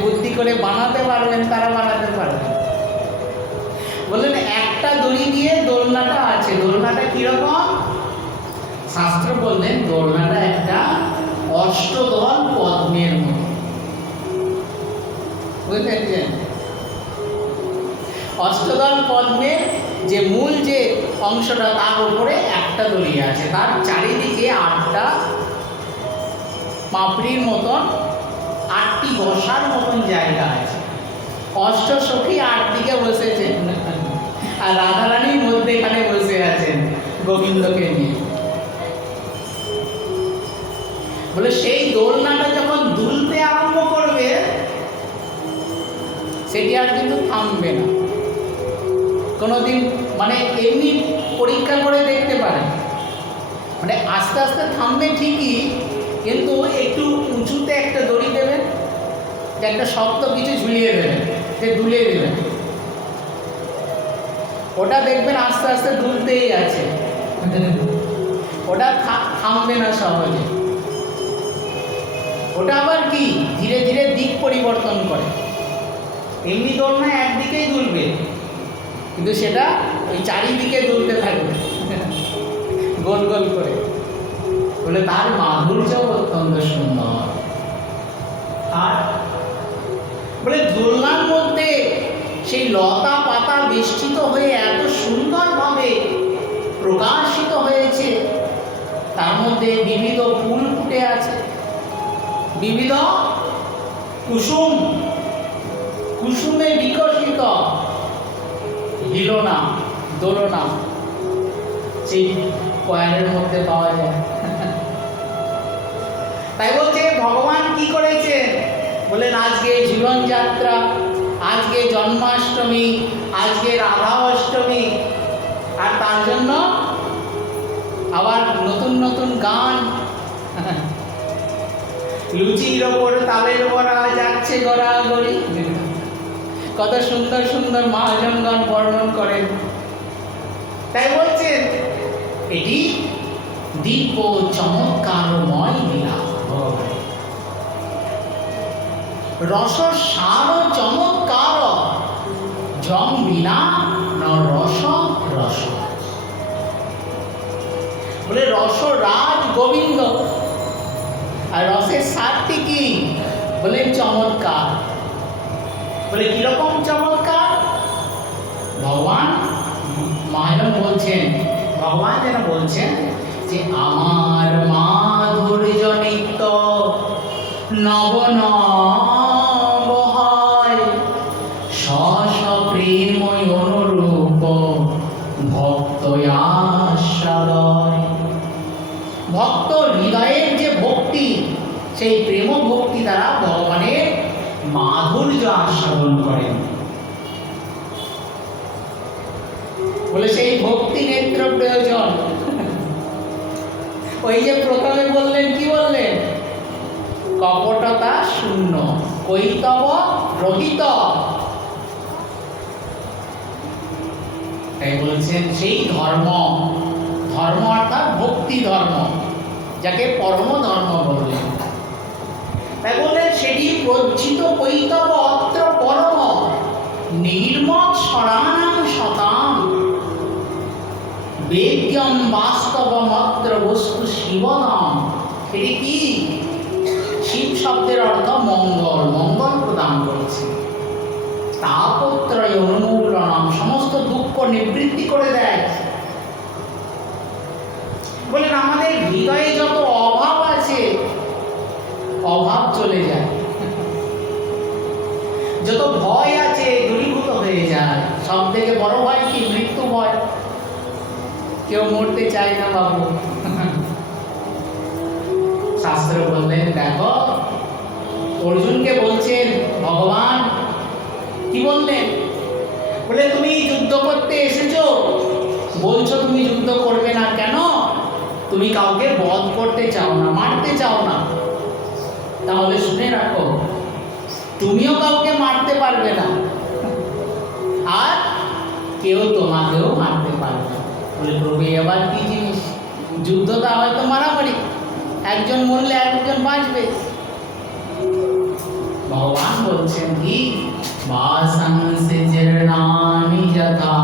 বুদ্ধি করে বানাতে পারবেন তারা বানাতে পারবেন। বললেন একটা দড়ি দিয়ে দোলনাটা আছে। দোলনাটা কিরকম? শাস্ত্র বললেন দোলনাটা একটা অষ্টদল পদ্মের মতো। বুঝলেন? অষ্টদল পদ্মের যে মূল যে অংশটা, তার উপরে একটা দড়ি আছে। তার চারিদিকে 8টা পাপড়ির মতন, 8টি বসার মতন জায়গা আছে। অষ্টসখী 8 দিকে বসেছেন, আর রাধারানীর মধ্যেখানে বসে আছেন গোবিন্দকে নিয়ে। বলে সেই দোলনাটা যখন দুলতে আরম্ভ করবে, সেটি আর কিন্তু থামবে না। কোনোদিন এমনি পরীক্ষা করে দেখতে পারে, আস্তে আস্তে থামবে ঠিকই, কিন্তু একটু উঁচুতে একটা দড়ি দেবেন, একটা শক্ত কিছু ঝুলিয়ে দেবেন, সে দুলিয়ে দেবেন। ওটা দেখবেন আস্তে আস্তে দুলতেই আছে, ওটা থামবে না সহজে। ওটা আবার কি ধীরে ধীরে দিক পরিবর্তন করে। এমনি দোলনা একদিকেই দুলবে, কিন্তু সেটা ওই চারিদিকে দুলতে থাকবে গোল গোল করে। বলে তার মাধুর্য অত্যন্ত সুন্দর। আর বলে দোলনার মধ্যে সেই লতা পাতা বেষ্টিত হয়ে এত সুন্দরভাবে প্রকাশিত হয়েছে, তার মধ্যে বিবিধ ফুল ফুটে আছে, বিবিধ কুসুম কুসুমে বিকশিত হিলোনা দোলনা সেই কয়েনের মধ্যে পাওয়া যায়। তাই বলছে ভগবান কি করেছেন, বলেন আজকে জীবন যাত্রা, আজকে জন্মাষ্টমী, আজকে রাধা অষ্টমী, আর তার জন্য আবার নতুন নতুন গান, লুচির ওপর তালের বড়া যাচ্ছে গড়াগড়ি, কত সুন্দর সুন্দর মহাজন গান বর্ণন করেন। তাই বলছেন এটি দিব্য চমৎকারময় লীলা, রস সার চমৎকার জং বিনা ন রস রস, বলে রস রাজ গোবিন্দ, আর রসের সারটি কি, বলে চমৎকার। বলে কিরকম চমৎকার, ভগবান মহাজন বলছেন, ভগবান যেন বলছেন যে আমার মাধুর্য নিত্য নব নব হয়, স্ব প্রেময় অনুরূপ ভক্ত আস্বাদয়। ভক্ত হৃদয়ের যে ভক্তি, সেই প্রেম ভক্তি দ্বারা ভগবানের মাধুর্য আস্বাদন করেন। বলে সেই ভক্তি নেত্র প্রয়োজন। ওই যে প্রথমে বললেন, কি বললেন, কপটতা শূন্য, কৈতব রহিত। তাই বলছেন সেই ধর্ম, ধর্ম অর্থাৎ ভক্তি ধর্ম, যাকে পরম ধর্ম বললেন। তাই বললেন সেটি প্রজ্জিত কৈতব অত্র পরম নির্মৎ সরানাম শতাম বেদ্যম বাস্তবমাত্র বস্তু শিবনাম। এটি কি, শিব শব্দের অর্থ মঙ্গল, মঙ্গল প্রদান করেছে। তাপত্রয় অনুমূলনাম, সমস্ত দুঃখ নিবৃত্তি করে দেয়। বলেন আমাদের হৃদয়ে যত অভাব আছে, অভাব চলে যায়, যত ভয় আছে দূরীভূত হয়ে যায়। সব থেকে বড় ভয় কি, মৃত্যু ভয়। কেউ মরতে চায় না বাবু। শাস্ত্র বললেন, দেখো অর্জুনকে বলছেন ভগবান, কি বললেন, বলে তুমি যুদ্ধ করতে এসেছো, বলছো তুমি যুদ্ধ করবে না কেন, তুমি কাউকে বধ করতে চাও না, মারতে চাও না। তাহলে শুনে রাখো, তুমিও কাউকে মারতে পারবে না, আর কেউ তোমাকেও মারতে পারবে না। বলে প্রভু এবার কি জিনিস, যুদ্ধটা হয়তো মারামারি, একজন মরলে একজন বাঁচবে। ভগবান বলছেন কি, বাসংসে জীর্ণানি যথা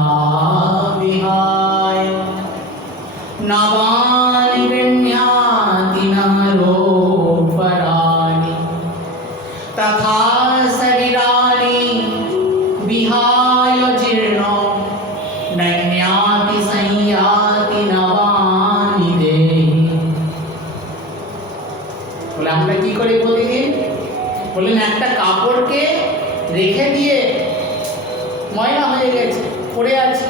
বিহায় নবানি গৃহ্ণাতি নরোপরাণি তথা শরীরাণি বিহায় জীর্ণ নৈন্যাতি সংয়াতি নবানি দেহি। বলে আমরা কি করি প্রতিদিন, বললেন একটা কাপড়কে রেখে দিয়ে ময়লা হয়ে গেছে, পড়ে আছে,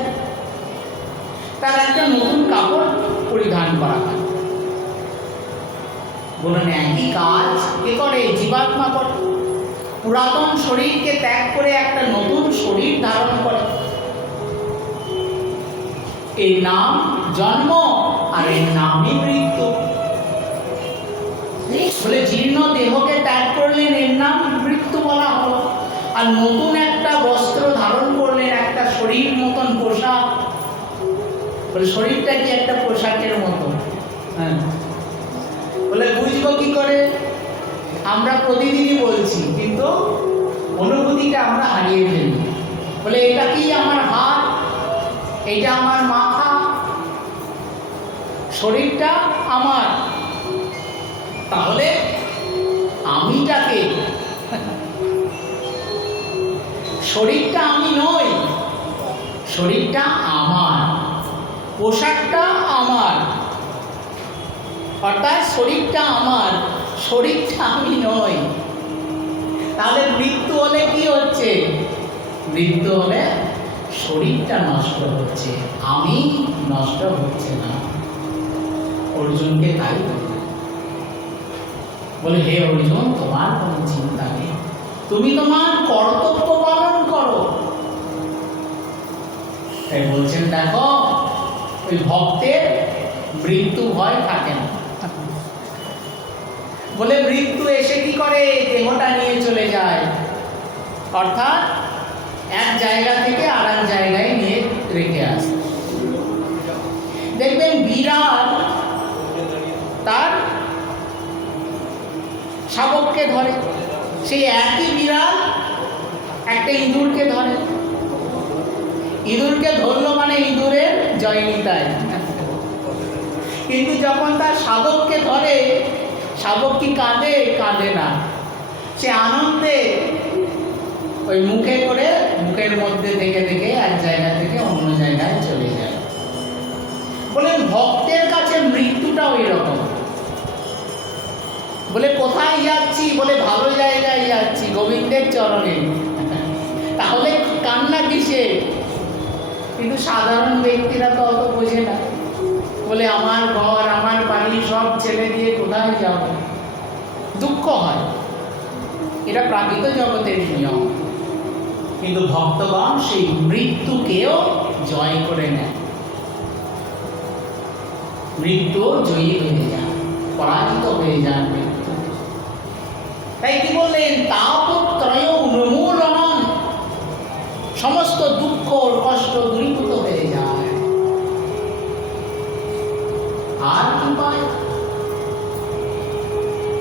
তার একটা নতুন কাপড় পরিধান করা হয়। বললেন একই কাজ কে করে, জীবাত্মা করে। পুরাতন শরীরকে ত্যাগ করে একটা নতুন শরীর ধারণ করে। এর নাম জন্ম, আর এর নামই মৃত্যু। বলে জীর্ণ দেহকে ত্যাগ করলেন, এর নাম মৃত্যু বলা হলো। আর নতুন একটা বস্ত্র ধারণ করলেন, একটা শরীর মতন পোশাক। বলে শরীরটা কি একটা পোশাকের মতো, হ্যাঁ। বলে বুঝবো কি করে, আমরা প্রতিদিনই বলছি, কিন্তু অনুভূতিটা আমরা হারিয়ে ফেলি। বলে এটা কি আমার হাত, এটা আমার মাথা, শরীরটা আমার, তাহলে আমিটাকে, শরীরটা আমি নই, শরীরটা আমার, পোশাকটা আমার, অর্থাৎ শরীরটা আমার, শরীরটা আমি নই। তাহলে মৃত্যু হলে কি হচ্ছে? মৃত্যু হলে শরীরটা নষ্ট হচ্ছে, আমি নষ্ট হচ্ছে না। অর্জুনকে তাই বলে, হে অর্জুন, তোমার কোনো চিন্তা নেই, তুমি তোমার কর্তব্য পালন করো। তাই বলছেন, দেখো ওই ভক্তের মৃত্যু ভয় থাকে না। বলে মৃত্যু এসে কি করে? দেহটা নিয়ে চলে যায়, অর্থাৎ এক জায়গা থেকে আর এক জায়গায় নিয়ে রেখে আসে। দেখবেন বিড়াল তার শাবককে ধরে, সেই একই বিড়াল একটা ইঁদুরকে ধরে, ইঁদুরকে ধরলো মানে ইঁদুরের জয়নিতায়। কিন্তু যখন তার শাবককে ধরে, শাবক কি কাঁদে? কাঁদে না, সে আনন্দে ওই মুখে করে মুখের মধ্যে থেকে থেকে এক জায়গা থেকে অন্য জায়গায় চলে যায়। বলে ভক্তের কাছে মৃত্যুটা ওই রকম। বলে কোথায় যাচ্ছি? বলে ভালো জায়গায় যাচ্ছি, গোবিন্দের চরণে। তাহলে কান্না কিসে? কিন্তু সাধারণ ব্যক্তিরা তো অত বোঝে না। বলে আমার ঘর আমার বাড়ি সব ছেড়ে দিয়ে কোথায় যাব? দুঃখ হয়, এটা প্রাকৃত জগতের নিয়ম। কিন্তু ভক্তগণ সেই মৃত্যুকেও জয় করে নেয়, মৃত্যু জয়ী হয়ে যায়, পরাজিত হয়ে যায় মৃত্যু। তাই কি বললেন? তাপত্রয় উন্মূলনম, সমস্ত দুঃখ কষ্ট দূরীভূত হয়ে যায়। আর কি পায়?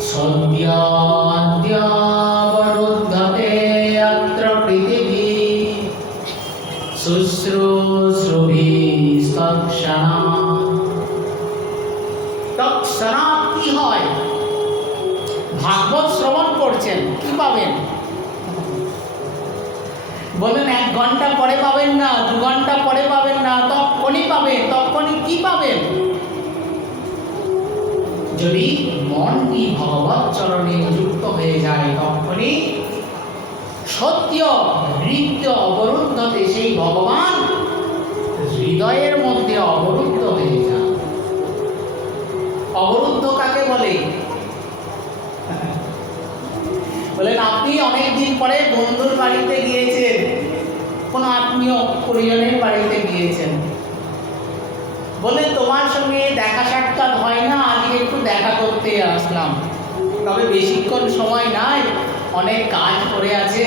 সদ্যাদ্যাবরুদ্ধতে অত্র পৃথিবী শুশ্রূষুভিস্তৎক্ষণা। তৎক্ষণাৎ কি হয়? ভাগবত শ্রবণ করছেন, কি পাবেন? বলেন 1 ঘন্টা পরে পাবেন না, 2 ঘন্টা পরে পাবেন না, তখনই পাবেন। তখনই কি পাবেন? যদি মনটি ভগবত চরণে যুক্ত হয়ে যায়, তখনই সত্য হৃদয় অবরুদ্ধতে, সেই ভগবান হৃদয়ের মধ্যে অবরুদ্ধ হয়ে যায়। অবরুদ্ধ কাকে বলে? বলেন আপনি অনেকদিন পরে বন্ধুর বাড়িতে গিয়েছেন, কোনো আত্মীয় পরিজনের বাড়িতে গিয়েছেন, বলে তোমার সঙ্গে দেখা সাক্ষাৎ হয় না, আজকে একটু দেখা করতে আসলাম, তবে বেশিক্ষণ সময় নাই, অনেক কাজ পড়ে আছে।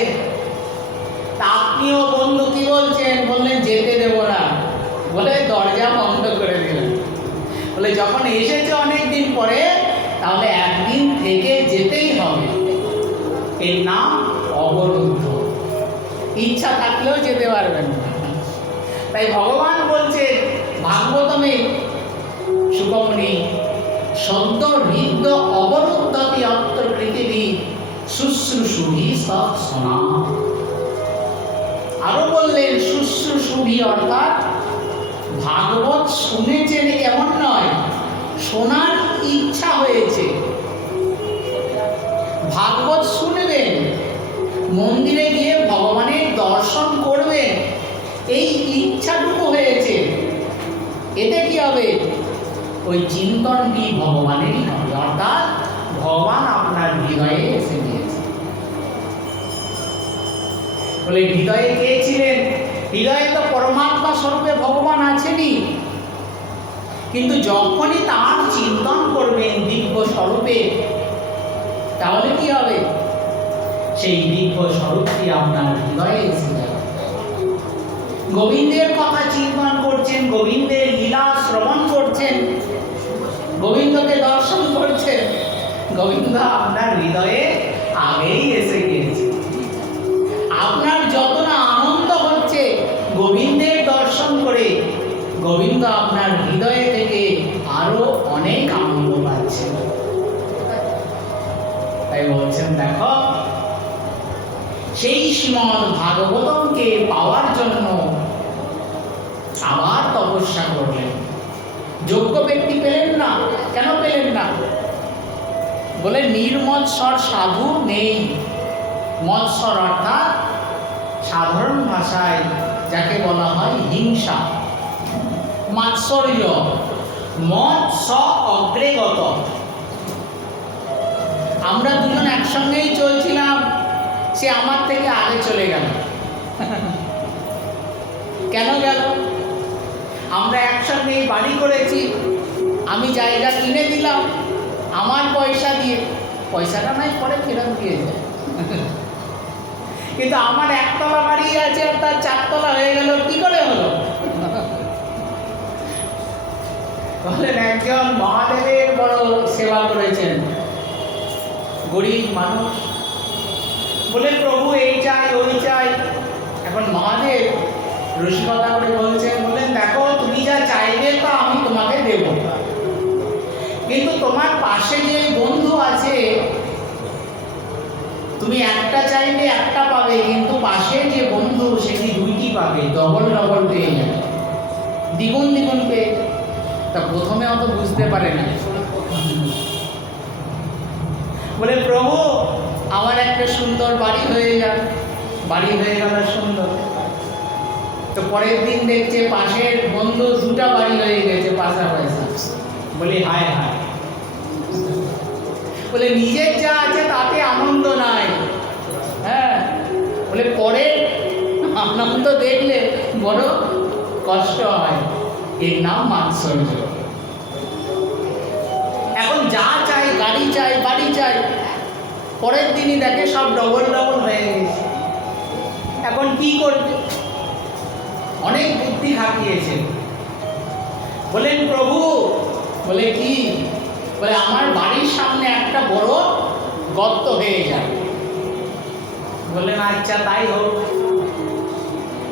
তা আত্মীয় বন্ধু কি বলছেন? বললেন যেতে দেব না, বলে দরজা বন্ধ করে দিলেন। বলে যখন এসেছে অনেকদিন পরে, তাহলে একদিন থেকে যেতেই হবে। এর নাম অবরুদ্ধ, ইচ্ছা থাকলেও যেতে পারবেন না। তাই ভগবান বলছে ভাগবতমে, শুকমনি, সদ্য হৃদ্য অবরুদ্ধতি অত্র পৃথিবী শুশ্রূষুভি সৎসনা। আরো বললেন শুশ্রূষুভি, অর্থাৎ ভাগবত শুনেছেন এমন নয়, শোনার ইচ্ছা হয়েছে। ভাগবত শুনবেন, মন্দিরে গিয়ে ভগবানের দর্শন করবেন, এই ইচ্ছাটুকু হয়েছে। এতে কি হবে? ওই চিন্তনটি ভগবানেরই হবে, অর্থাৎ ভগবান আপনার হৃদয়ে এসে গিয়েছে। বলে হৃদয়ে কে ছিলেন? হৃদয়ে তো পরমাত্মা স্বরূপে ভগবান আছেনই, কিন্তু যখনই তার চিন্তন করবেন দিব্য স্বরূপে, তাহলে কি হবে? সেই দিব্য স্বরূপটি আপনার হৃদয়ে এসে যাবে। গোবিন্দের কথা চিন্তন করছেন, গোবিন্দের লীলা শ্রবণ করছেন, গোবিন্দকে দর্শন করছেন, গোবিন্দ আপনার হৃদয়ে আগেই এসে গিয়েছে। আপনার যত না আনন্দ হচ্ছে গোবিন্দের দর্শন করে, গোবিন্দ আপনার হৃদয়ে থেকে আরো অনেক আনন্দ পাচ্ছে। তাই বলছেন দেখো, সেই শ্রীমদ্ ভাগবতমকে পাওয়ার জন্য আবার তপস্যা করলেন। যোগ্য ব্যক্তি পেলেন না। কেন পেলেন না? বলে নির্মৎসর সাধু নেই। মৎসর অর্থাৎ সাধারণ ভাষায় যাকে বলা হয় হিংসা। মাৎসর্য, মৎস অগ্রেগত। আমরা দুজন একসঙ্গেই চলছিলাম, সে আমার থেকে আগে চলে গেল। কেন গেল? আমরা একসঙ্গেই বাড়ি করেছি, আমি জায়গা কিনে দিলাম আমার পয়সা দিয়ে, পয়সাটা নয় পরে ফেরত দিয়ে যায়। কিন্তু আমার একতলা বাড়ি আছে আর তার চারতলা হয়ে গেল, কি করে হলো? বলেন একজন মহাদেবের বড় সেবা করেছেন, গরিব মানুষ, বলে প্রভু এই চাই ওই চাই। এখন মহাদেব রসিকতা করে বলছেন, বললেন দেখো তুমি যা চাইবে তা আমি তোমাকে দেব, কিন্তু তোমার পাশে যে বন্ধু আছে তুমি একটা চাইবে একটা পাবে, কিন্তু পাশে যে বন্ধু সেটি দুইটি পাবে, ডবল ডবল পেয়ে যাবে, দ্বিগুণ দ্বিগুণ পেয়ে। তা প্রথমে অত বুঝতে পারে না, বলে প্রভু আমার একটা সুন্দর বাড়ি হয়ে যাবে। বাড়ি হয়ে গেল সুন্দর, তো পরের দিন দেখছে পাশের বন্ধু দুটা বাড়ি হয়ে গেছে পাশাপাশি। বলি হায় হায়, বলে নিজের যা আছে তাতে আনন্দ নাই। হ্যাঁ, বলে পরে আনন্দ দেখলে বড় কষ্ট হয়, এর নাম মাৎসর্য। এখন যা চাই, গাড়ি চাই, বাড়ি চাই, পরের দিনই দেখে সব ডবল ডবল হয়ে গেছে। এখন কি করবে? অনেক বুদ্ধি খাটিয়েছে। বলেন প্রভু, বলে কি? বলে আমার বাড়ির সামনে একটা বড় গর্ত হয়ে যায়। বললেন আচ্ছা তাই হোক।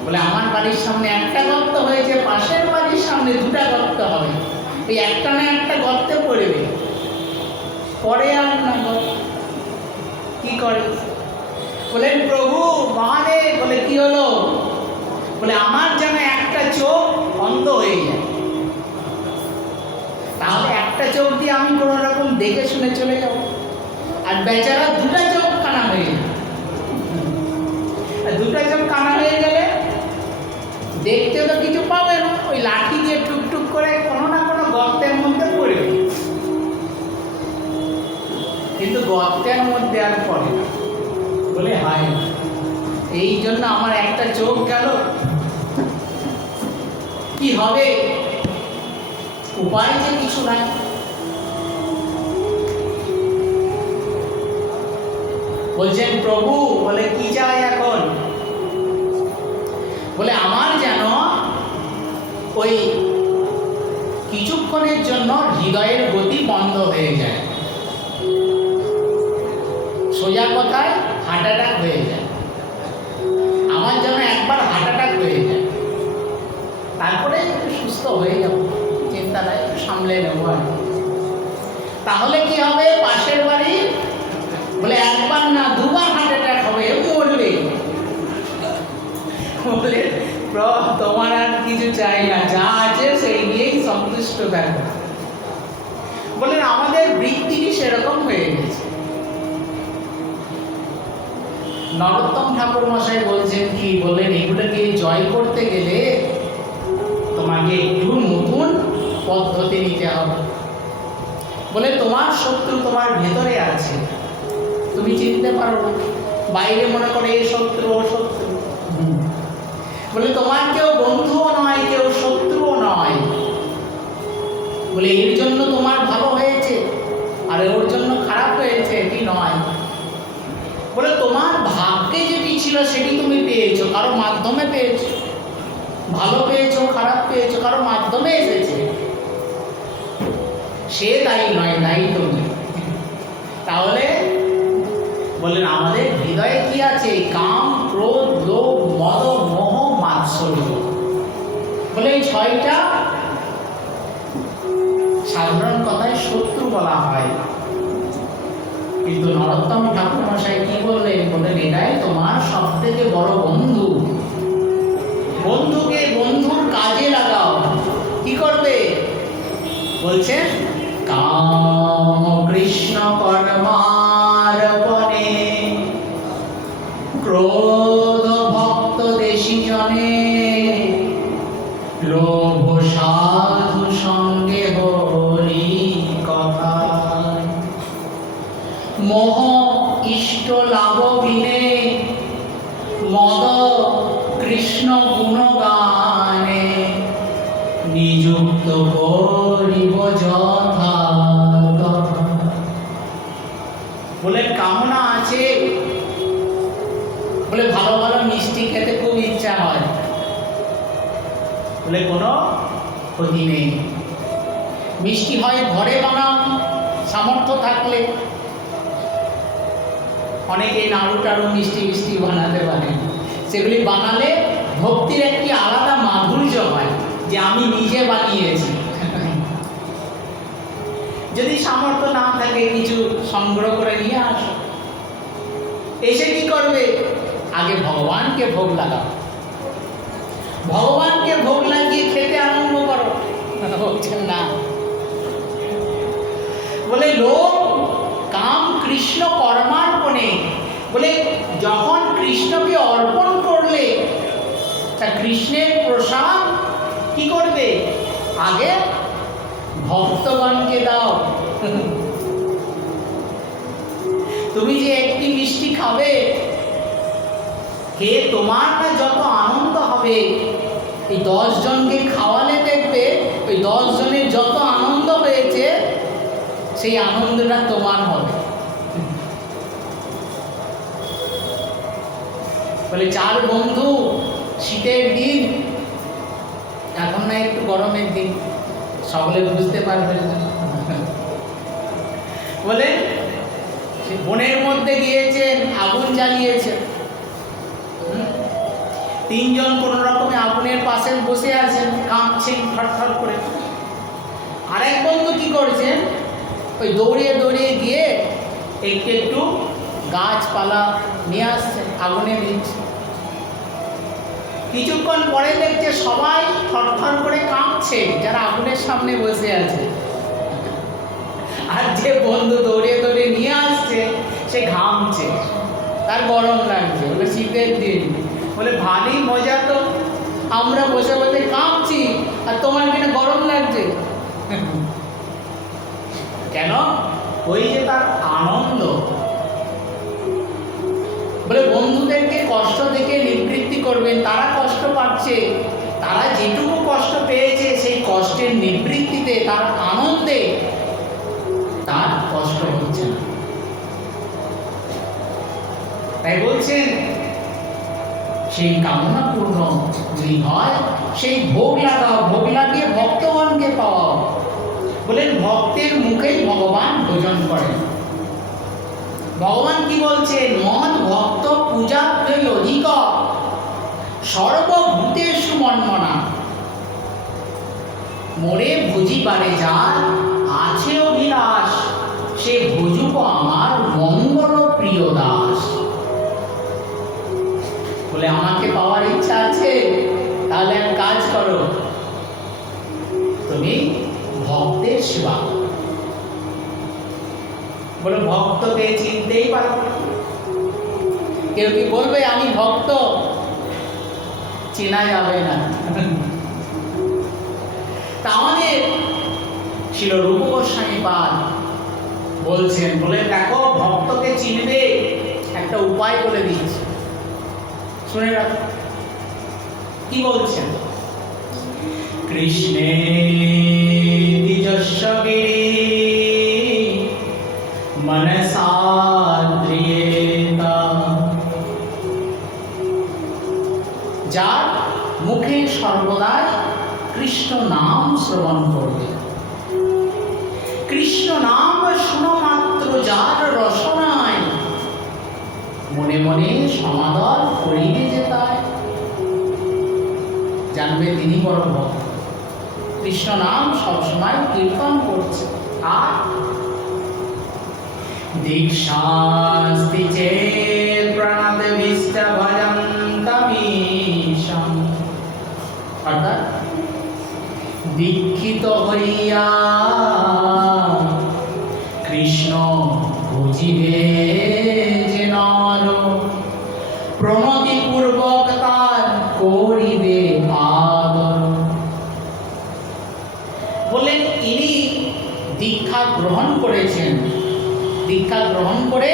বলে আমার বাড়ির সামনে একটা গর্ত হয়েছে, পাশের বাড়ির সামনে দুটা গর্ত হবে, এই একটা না একটা গর্তে পড়বে, পরে আর না গর্ত। কি করে? বলেন প্রভু মহাদেব, বলে কি হলো? বলে আমার যেন একটা চোখ অন্ধ হয়ে যায়, তাহলে একটা চোখ দিয়ে আমি কোনো রকম দেখে শুনে চলে যাব, আর বেচারা দুটা চোখ কানা হয়ে যাবে। দুটা চোখ কানা হয়ে গেলে দেখতে তো কিছু পাবে না, ওই লাঠি দিয়ে টুকটুক করে কোনো না কোনো গর্তের মধ্যে পড়বে, কিন্তু গর্তের মধ্যে আর পড়ে না। বলে হায়, এই জন্য আমার একটা চোখ গেল, কি হবে? উপায় যে কিছু নাই। বলছেন প্রভু, বলে কি চাই এখন? বলে আমার যেন ওই কিছুক্ষণের জন্য হৃদয়ের গতি বন্ধ হয়ে যায়, সোজা কথায় হার্ট অ্যাটাক হয়ে যায়। আমার যেন একবার হার্ট অ্যাটাক হয়ে যায়, তারপরে একটু সুস্থ হয়ে যাব, চিন্তা নাই, একটু সামলে নেব। তাহলে কি হবে? পাশের বাড়ি বলে একবার না দুবার হার্ট অ্যাটাক হবে, মরবে। বলে তোমার আর কিছু চাই না, যা আছে সেই নিয়েই সন্তুষ্ট থাকবে। বলেন আমাদের বৃত্তিটি সেরকম হয়ে গেছে। নরোত্তম ঠাকুর মশাই বলছেন কি? বললেন এগুলোকে জয় করতে গেলে তোমাকে একটু নতুন পদ্ধতি নিতে হবে। বলে তোমার শত্রু তোমার ভেতরে আছে, তুমি চিনতে পারো না, বাইরে মনে করে এ শত্রু ও শত্রু। বলে তোমার কেউ বন্ধুও নয়, কেউ শত্রুও নয়। বলে এর জন্য তোমার ভালো হয়েছে আর ওর জন্য খারাপ হয়েছে, এটি নয়। বলে তোমার ভাগ্যে যেটি ছিল সেটি তুমি পেয়েছো, কারো মাধ্যমে পেয়েছো, ভালো পেয়েছো খারাপ পেয়েছো, কারো মাধ্যমে এসেছে, সে দায়ী নয়, দায়ী তুমি। তাহলে বলেন আমাদের হৃদয়ে কি আছে? কাম, ক্রোধ, লোভ, মদ, মোহ, মাৎসর্য। বলে এই ছয়টা সাধারণ কথায় শত্রু বলা হয়, কিন্তু নরোত্তম ঠাকুর মশাই কি বললেন? বলেন এটাই তোমার সব থেকে বড় বন্ধু। বন্ধুকে বন্ধুর কাজে লাগাও। কি করবে? বলছেন কাম কৃষ্ণ কর্মার্পণে ক্রোধ ভক্ত দেশি জনে, লোভ সাধু সঙ্গে হরি কথা, মোহ ইষ্ট লাভ বিনে, মদ কৃষ্ণ গুণগানে, নিযুক্ত করিব যথা। বলে কামনা আছে, বলে ভালো ভালো মিষ্টি খেতে খুব ইচ্ছা হয়, বলে কোনো ক্ষতি নেই, মিষ্টি হয় ঘরে বানাও সামর্থ্য থাকলে, অনেকে নাড়ু টাড়ু মিষ্টি মিষ্টি বানাতে পারে, সেগুলি বানালে ভক্তির একটি আলাদা মাধুর্য হয়, যে আমি নিজে বানিয়েছি। যদি সামর্থ্য না থাকে কিছু সংগ্রহ করে নিয়ে আসো, এসে কি করবে, আগে ভগবানকে ভোগ লাগাও, ভগবানকে ভোগ লাগিয়ে খেতে আরম্ভ করো। বলছেন না, বলে লোক কাম কৃষ্ণ কর্মার্পণে, বলে যখন কৃষ্ণকে অর্পণ করলে তা কৃষ্ণের প্রসাদ কি করবে, আগে ভক্তগণকে দাও। তুমি যে একটি মিষ্টি খাবে, খেয়ে তোমার না যত আনন্দ হবে, এই 10 জনকে খাওয়ালে দেখবে ওই 10 জনের যত আনন্দ হয়েছে সেই আনন্দটা তোমার হবে। বলে 4 বন্ধু, শীতের দিন, এখন না একটু গরমের দিন, সকলে বুঝতে পারবে না। বলে বনের মধ্যে গিয়েছেন, আগুন জ্বালিয়েছেন, 3 জন কোন রকমে আগুনের পাশে বসে আছেন, কাঁপছেন থরথর করে। আরেক বন্ধু কি করছেন, ওই দৌড়িয়ে দৌড়িয়ে গিয়ে একটু একটু গাছপালা নিয়ে আসছেন, আগুনে দিচ্ছে। কিছুক্ষণ পরে দেখছে সবাই থরথর করে কাঁপছে, যারা আগুনের সামনে বসে আছে, আর যে বন্ধু দৌড়িয়ে দৌড়িয়ে নিয়ে আসছে সে ঘামছে, তার গরম লাগছে। বলে শীতের দিন, বলে ভারী মজা তো, আমরা বসে বসে কাঁপছি আর তোমার কিনা গরম লাগছে। কেন, ওই যে তার আনন্দ। বলে বন্ধুদেরকে কষ্ট দেখে নিবৃত্তি করবেন, তারা কষ্ট পাচ্ছে, তারা যেটুকু কষ্ট পেয়েছে সেই কষ্টের নিবৃত্তিতে, তার আনন্দে তার কষ্ট হচ্ছে না। তাই বলছেন সেই কামনা পূর্ণ যদি হয়, সেই ভোগ লাগাও, ভোগ লাগিয়ে ভক্তগণকে পাওয়াও। বলেন ভক্তের মুখেই ভগবান ভোজন করেন। ভগবান কি বলছেন, মদ ভক্ত পূজা অধিক সর্বভূতেষু মন্মনা, মোরে ভুজিবারে যার আছে অভিলাষ, সে ভুজুক আমার মঙ্গল প্রিয় দাস। বলে আমাকে পাওয়ার ইচ্ছা আছে, তাহলে এক কাজ করো, তুমি ভক্তের সেবা করো। বলে ভক্তকে চিনতেই পারো না, কেউ কি বলবে আমি ভক্ত, চেনা যাবে না। তা আমাদের ছিল রূপ গোস্বামী পাদ বলছেন, বলে দেখো ভক্তকে চিনবে একটা উপায় বলে দিচ্ছি, শুনে রাখো। কি বলছেন, কৃষ্ণে দ্বিজস্ব গিরি মনসা ধ্রিয়েতা, যার মুখে সর্বদাই কৃষ্ণ নাম শ্রবণ করবে, কৃষ্ণ নাম শুনো মাত্র যার রসনায়, মনে মনে সমাদর করিবে যে তাই, জানবে তিনি বড় ভক্ত, কৃষ্ণ নাম সবসময় কীর্তন করছে। আর দীক্ষাস্তি চেত প্রণতবিষ্ট ভজন্তমীশম, অর্থাৎ দীক্ষিত হইয়া কৃষ্ণ বুঝিবে যে নর, গ্রহণ করেছেন, দীক্ষা গ্রহণ করে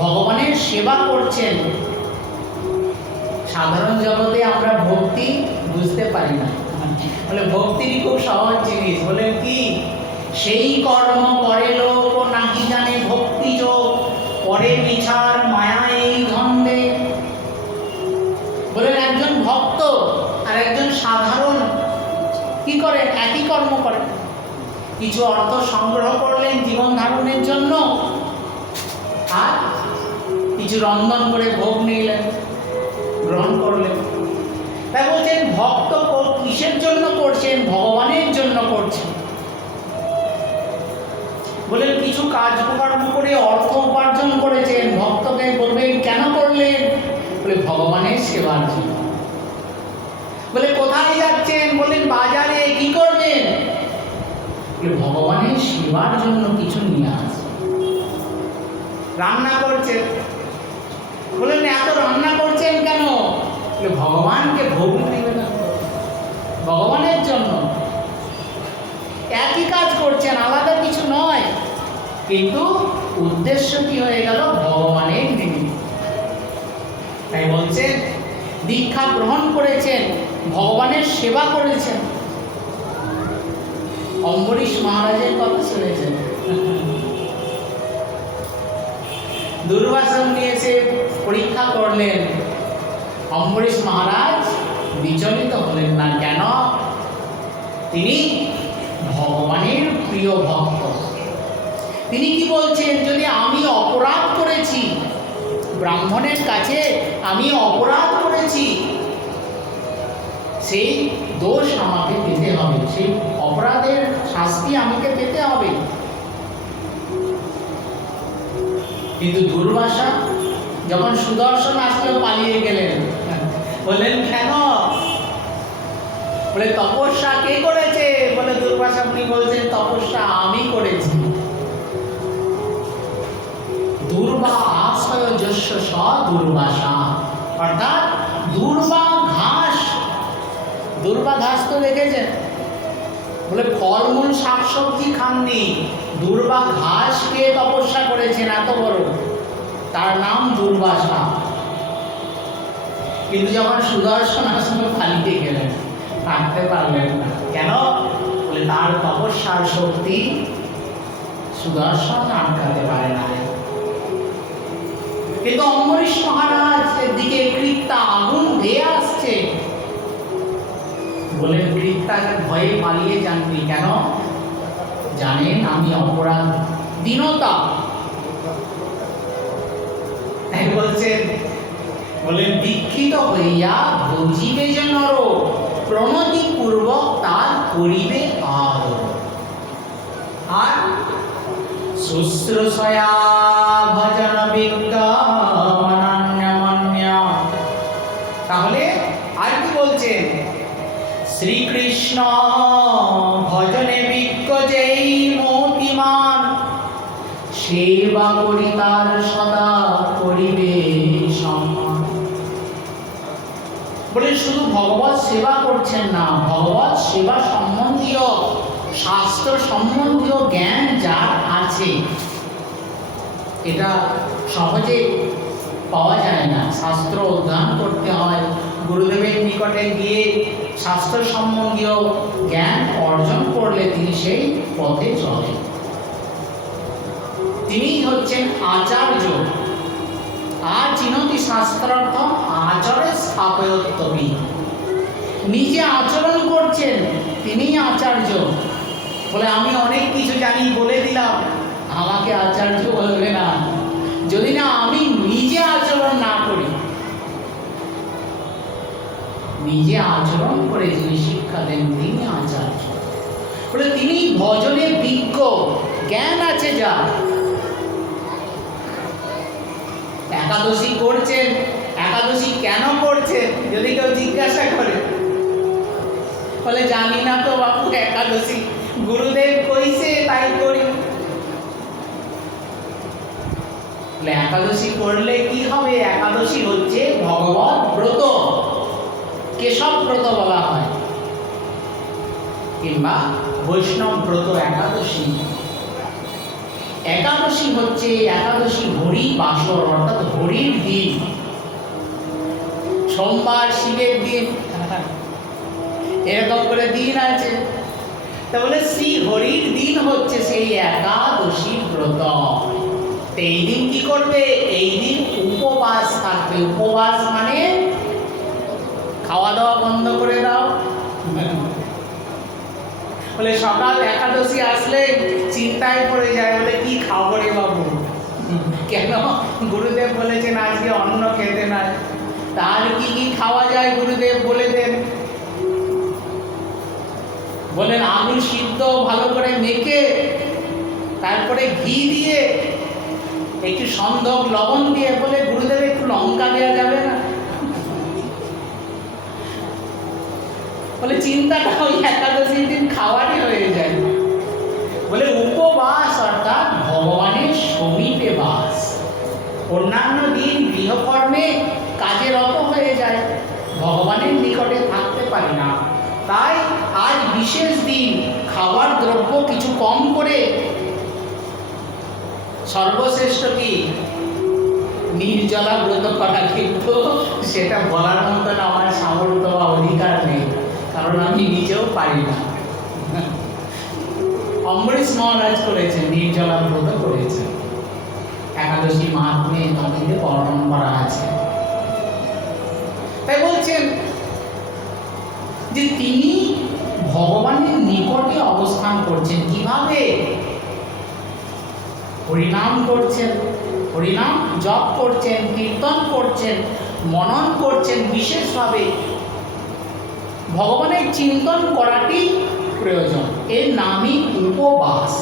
ভগবানের সেবা করছেন। সাধারণ জগতে আমরা ভক্তি বুঝতে পারি না, বলে ভক্তিরই খুব সহজ জিনিস। বলে কি, সেই কর্ম করে লোক নাকি জানে ভক্তি যোগ, পরে মিছার মায়া এই ধন্দে। বলেন একজন ভক্ত আর একজন সাধারণ কি করেন? একই কর্ম করেন। কিছু অর্থ সংগ্রহ করলেন জীবন ধারণের জন্য, আর কিছু রন্ধন করে ভোগ নিলেন, গ্রহণ করলেন। তাই বলছেন ভক্ত কিসের জন্য করছেন? ভগবানের জন্য করছেন। বলেন কিছু কাজকর্ম করে অর্থ উপার্জন করেছেন, ভক্তকে বলবেন কেন করলেন? বলে ভগবানের সেবার জন্য। বলে কোথায় যাচ্ছেন? বলেন বাজারে। কি করবেন? ভগবানের সেবার জন্য কিছু নিয়ে আসে। রান্না করছেন, বলেন এত রান্না করছেন কেন? ভগবানকে ভোগ নিবেদন, ভগবানের জন্য। একই কাজ করছেন, আলাদা কিছু নয়, কিন্তু উদ্দেশ্য কি হয়ে গেল? ভগবানের নিমিত্ত। তাই বলছেন দীক্ষা গ্রহণ করেছেন, ভগবানের সেবা করেছেন। অম্বরীশ মহারাজের কথা শুনেছেন। দুর্বাসন নিয়ে এসে পরীক্ষা করলেন, অম্বরীশ মহারাজ বিচলিত হলেন না। কেন? তিনি ভগবানের প্রিয় ভক্ত। তিনি কি বলছেন? যদি আমি অপরাধ করেছি, ব্রাহ্মণের কাছে আমি অপরাধ করেছি, সেই দোষ আমাকে পেতে হবে, সেই অপরাধের শাস্তি আমাকে পেতে হবে। কিন্তু দুর্বাসা যখন সুদর্শন আসলে পালিয়ে গেলেন, বললেন কেন? বলে তপস্যা কে করেছে? বলে দুর্বাসা মুনি বলছেন তপস্যা আমি করেছি। দুর্বা আশ্রয় যস্য স দুর্বাসা, অর্থাৎ দুর্বা ঘাস। দুর্বা ঘাস তো দেখেছেন? বলে ফলমূল শাকসবজি খাননি, দুর্বা ঘাসকে তপস্যা করেছেন এত বড়, তার নাম দুর্বাসা। কিন্তু যখন সুদর্শন আসলে পালিয়ে গেলেন, থাকতে পারলেন না। কেন? বলে তার তপস্যার শক্তি সুদর্শন আটকাতে পারে না। কিন্তু অম্বরীশ মহারাজের দিকে কৃত্যা আগুন ধেয়ে আসছে। বলেন কৃত্যাকে ভয়ে পালিয়ে যাননি কেন? জানেন আমি অপরাধ দীনতা। তাই বলছেন, বলেন দীক্ষিত হইয়া ভজিবে যে নর, প্রণতি পূর্বক তার করিবে আদর। আর শুশ্রূষয়া ভজন বিজ্ঞানান্যমান্য। তাহলে আর কি বলছেন? শ্রীকৃষ্ণ ভজনে বিজ্ঞ যেই মতিমান, সেবা করি তার সদা করিবে সম্মান। বলে শুধু ভগবত সেবা করছেন না, ভগবত সেবা সম্বন্ধীয় শাস্ত্র সম্বন্ধীয় জ্ঞান যার আছে, এটা সহজে পাওয়া যায় না। শাস্ত্র অধ্যয়ন করতে হয়, গুরুদেবের নিকটে গিয়ে শাস্ত্র সম্বন্ধীয় জ্ঞান অর্জন করলে তিনি সেই পথে চলেন। তিনি হচ্ছেন আচার্য। আর চিনতি শাস্ত্রার্থ আচরে স্থাপয়ত্বপি। নিজে আচরণ করছেন, তিনি আচার্য। বলে আমি অনেক কিছু জানি, বলে দিলাম, আমাকে আচার্য বলবে না যদি না আমি নিজে আচরণ না করি। নিজে আচরণ করে যিনি শিক্ষা দেন তিনি আচার্য। বলে তিনি ভজনে বিজ্ঞ, জ্ঞান আছে যা। একাদশী করছেন, একাদশী কেন করছেন যদি কেউ জিজ্ঞাসা করে, বলে জানি না তো বাপু, একাদশী গুরুদেব কইছে তাই করি। একাদশী করলে কি হবে? একাদশী হচ্ছে ভগবত ব্রত, কেশব ব্রত বলা হয়, কিংবা বৈষ্ণব ব্রত একাদশী। একাদশী হচ্ছে একাদশী হরি বাসর, অর্থাৎ হরির দিন। সোমবার শিবের দিন, এরকম করে দিন আছে। তা বলে শ্রী হরির দিন হচ্ছে সেই একাদশী ব্রত। এই দিন কি করবে? এই দিন উপবাস থাকবে। উপবাস মানে খাওয়া দাওয়া বন্ধ করে দাও। বলে সকাল একাদশী আসলে চিন্তায় পড়ে যায়, বলে কি খাবো রে বাবু, কেন গুরুদেব বলেছেন আজকে অন্ন খেতে নাই, তার কি কি খাওয়া যায় গুরুদেব বলে দেন। বলেন আলু সিদ্ধ ভালো করে মেখে, তারপরে ঘি দিয়ে, একটু সন্দক লবণ দিয়ে, বলে গুরুদেব একটু লঙ্কা দেওয়া যাবে না? বলে চিন্তাটা ওই একাদশীর দিন খাওয়ারই হয়ে যায়। বলে উপবাস অর্থাৎ ভগবানের সমীপে বাস। অন্যান্য দিন গৃহকর্মে কাজে রত হয়ে যায়, ভগবানের নিকটে থাকতে পারি না। তাই আজ বিশেষ দিন খাবার দ্রব্য কিছু কম করে, সর্বশ্রেষ্ঠ কি নির্জলা ব্রত করা। কিন্তু সেটা বলার মতন আমার সামর্থ্য বা অধিকার নেই, কারণ আমি নিজেও পারি না। অম্বরীশ মহারাজ করেছেন, নির্জলা ব্রত করেছেন, একাদশী মাহাত্ম্যে নদীতে বর্ণন করা আছে। তাই বলছেন যে তিনি ভগবানের নিকটে অবস্থান করছেন। কিভাবে? হরিনাম করছেন, হরিনাম জপ করছেন, কীর্তন করছেন, মনন করছেন। বিশেষভাবে ভগবানের চিন্তন করাটি প্রয়োজন। এর নামই উপবাস।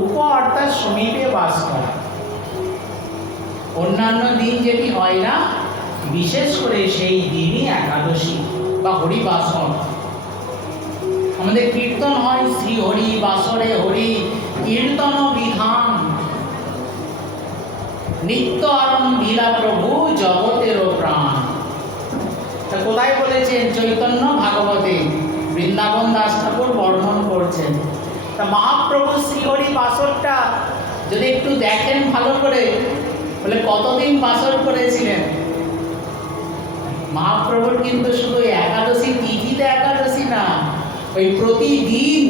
উপ অর্থাৎ সমীপে বাস করা। অন্যান্য দিন যেটি হয় না, বিশেষ করে সেই দিনই একাদশী বা হরিবাসর। আমাদের কীর্তন হয় শ্রী হরি বাসরে হরি কীর্তন বিধান, নিত্য আরম্ভিলা প্রভু জগতের প্রাণ। তা কোথায় বলেছেন? চৈতন্য ভাগবতে বৃন্দাবন দাস ঠাকুর বর্ণন করছেন। তা মহাপ্রভু শ্রীহরি বাসরটা যদি একটু দেখেন ভালো করে, বলে কতদিন বাসর করেছিলেন। মহাপ্রভুর কিন্তু শুধু একাদশী তিথিতে একাদশী না, ওই প্রতিদিন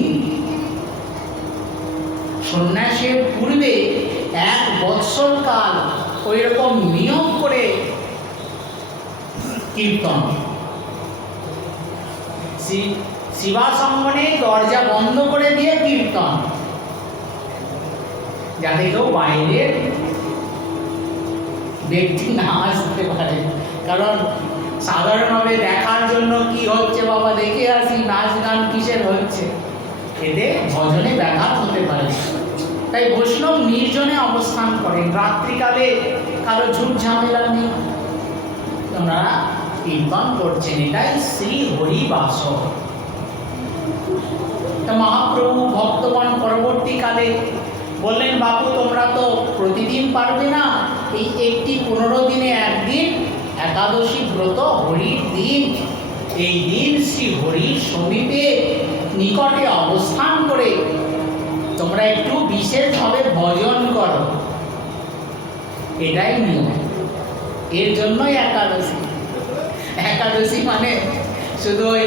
সন্ন্যাসের পূর্বে 1 বৎসর কাল ওই রকম নিয়ম করে কীর্তন। শিবাসঙ্গনে দরজা বন্ধ করে দিয়ে কীর্তন, যাতে কেউ বাইরের ব্যক্তি না আসতে পারে। কারণ সাধারণভাবে দেখার জন্য কি হচ্ছে বাবা দেখে আসি, নাচ গান কিসের হচ্ছে, এতে ভজনে ব্যাঘাত হতে পারে। তাই বৈষ্ণব নির্জনে অবস্থান করেন। রাত্রিকালে কারো ঝুট ঝামেলা নেই, ওনারা কীর্তন করছেন। এটাই শ্রী হরিবাস। তা মহাপ্রভু ভক্তগণ পরবর্তীকালে বললেন, বাবু তোমরা তো প্রতিদিন পারবে না, এই একটি 15 দিনে একদিন একাদশী ব্রত হরির দিন, এই দিন শ্রী হরির সমীপে নিকটে অবস্থান করে তোমরা একটু বিশেষভাবে ভজন করো। এটাই নিয়ম। এর জন্যই একাদশী। একাদশী মানে শুধু ওই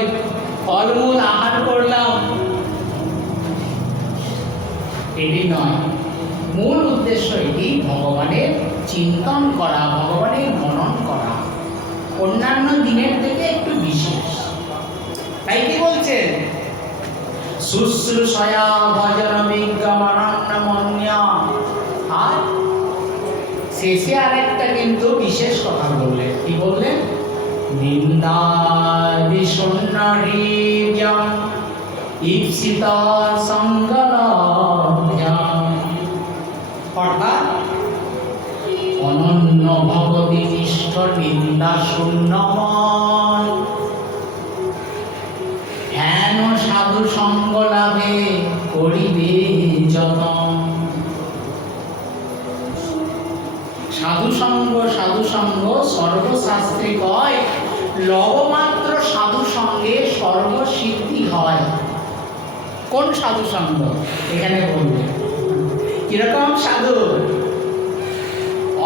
ফলমূল আহার করলাম এটি নয়, মূল উদ্দেশ্য এটি ভগবানের চিন্তন করা, ভগবানের মনন করা, অন্যান্য দিনের থেকে একটু বিশেষ। তাই কি বলছেন? শুশ্রূষয়া ভজন বিজ্ঞানন্যমন্যা। আর শেষে আরেকটা কিন্তু বিশেষ কথা বললেন। কি বললেন? নিন্দা বিশূন্যহীর্যং ঈপ্সিতা সঙ্গলভ্যাম। অর্থাৎ অনন্য ভগবতী নিষ্ঠ নিন্দা শূন্যমন, হেন সাধু সঙ্গ লাভে করিবে যতন। সাধু সঙ্গ সর্বশাস্ত্রে কয়, লবমাত্র সাধু সঙ্গে সর্বসিদ্ধি হয়। কোন সাধু সঙ্গ? এখানে বলবে কিরকম সাধু?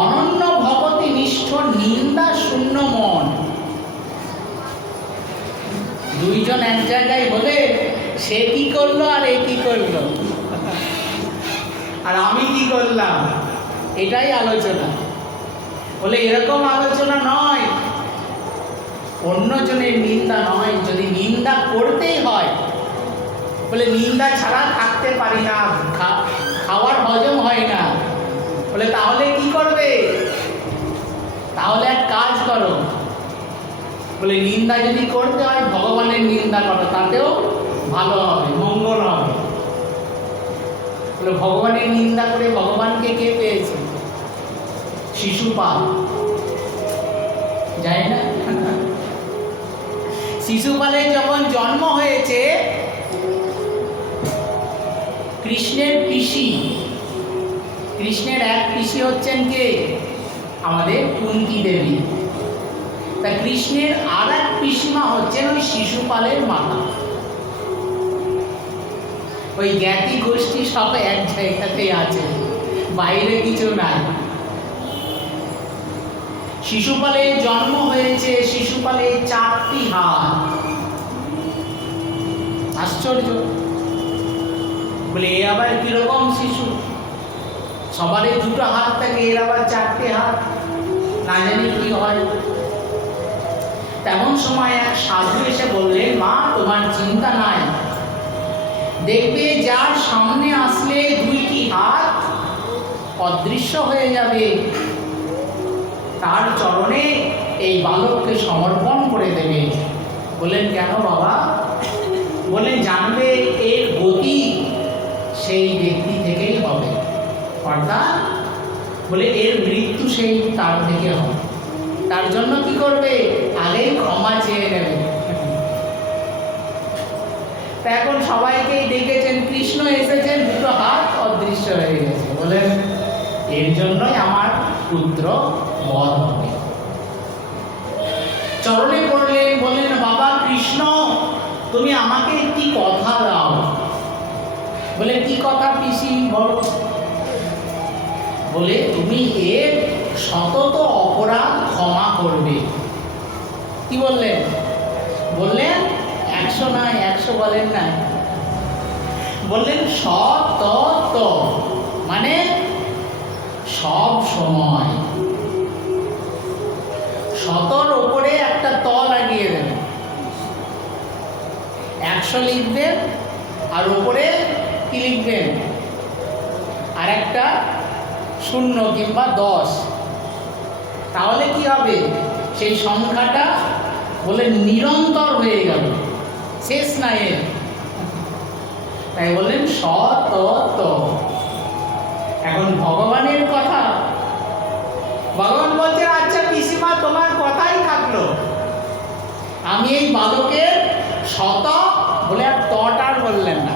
অনন্য ভগতি নিষ্ঠ নিন্দা শূন্য মন। দুইজন এক জায়গায় বলে সে কি করলো আর এ কি করলো আর আমি কি করলাম, এটাই আলোচনা। বলে এরকম আলোচনা নয়, অন্যজনের নিন্দা নয়। যদি নিন্দা করতেই হয়, বলে নিন্দা ছাড়া থাকতে পারি না, খাওয়ার হজম হয় না। বলে তাহলে কি করবে? তাহলে এক কাজ করো, বলে নিন্দা যদি করতে হয় ভগবানের নিন্দা করো, তাতেও ভালো হবে, মঙ্গল হবে। বলে ভগবানের নিন্দা করে ভগবানকে কে পেয়েছে? শিশুপাল, যায় না? শিশুপালের যখন জন্ম হয়েছে, কৃষ্ণের পিসি, কৃষ্ণের এক পিসি হচ্ছেন কে? আমাদের কুন্তী দেবী। তা কৃষ্ণের আর এক পিসিমা হচ্ছেন ওই শিশুপালের মাতা। ওই জ্ঞাতি গোষ্ঠী সব এক জায়গাতেই আছে, বাইরে কিছু নাই। শিশুপালের জন্ম হয়েছে, শিশুপালের 4টি হাত। আশ্চর্য। বলে এ আবার কিরকম শিশু? সবারই 2টো হাত থাকে, এর আবার 4টে হাত, না জানি কি হয়। তেমন সময় এক সাধু এসে বললেন, মা তোমার চিন্তা নাই, দেখবে যার সামনে আসলে 2টি হাত অদৃশ্য হয়ে যাবে, তার চরণে এই বালককে সমর্পণ করে দেবে। বললেন কেন বাবা? বলে জানবে এর গতি সেই ব্যক্তি থেকেই হবে, অর্থাৎ বলে এর মৃত্যু সেই তার থেকে হবে। তার জন্য কি করবে? আগেই ক্ষমা চেয়ে নেবে। তা এখন সবাইকেই ডেকেছেন, কৃষ্ণ এসেছেন, 2টো হাত অদৃশ্য হয়ে গেছে। বলেন এর জন্যই আমার পুত্র বধ হবে। চরণে পড়লেন, বললেন বাবা কৃষ্ণ তুমি আমাকে একটি কথা দাও। বলে কি কথা পিসি বলো? বলে তুমি এর শতত অপরাধ ক্ষমা করবে। কি বললেন? বললেন 100 নয়, 100 বলেন না, বললেন শতত, মানে সব সময়। শতর ওপরে একটা ত লাগিয়ে দেবেন, 100 লিখবেন, আর ওপরে কি লিখবেন? আর একটা 0 কিংবা 10। তাহলে কি হবে? সেই সংখ্যাটা বলে নিরন্তর হয়ে গেল, শেষ নাই এর। তাই বললেন শতত। এখন ভগবানের কথা, ভগবান বলছেন আচ্ছা পিসিমা তোমার কথাই থাকলো, আমি এই বালকের শত বলে আর তটার বললেন না,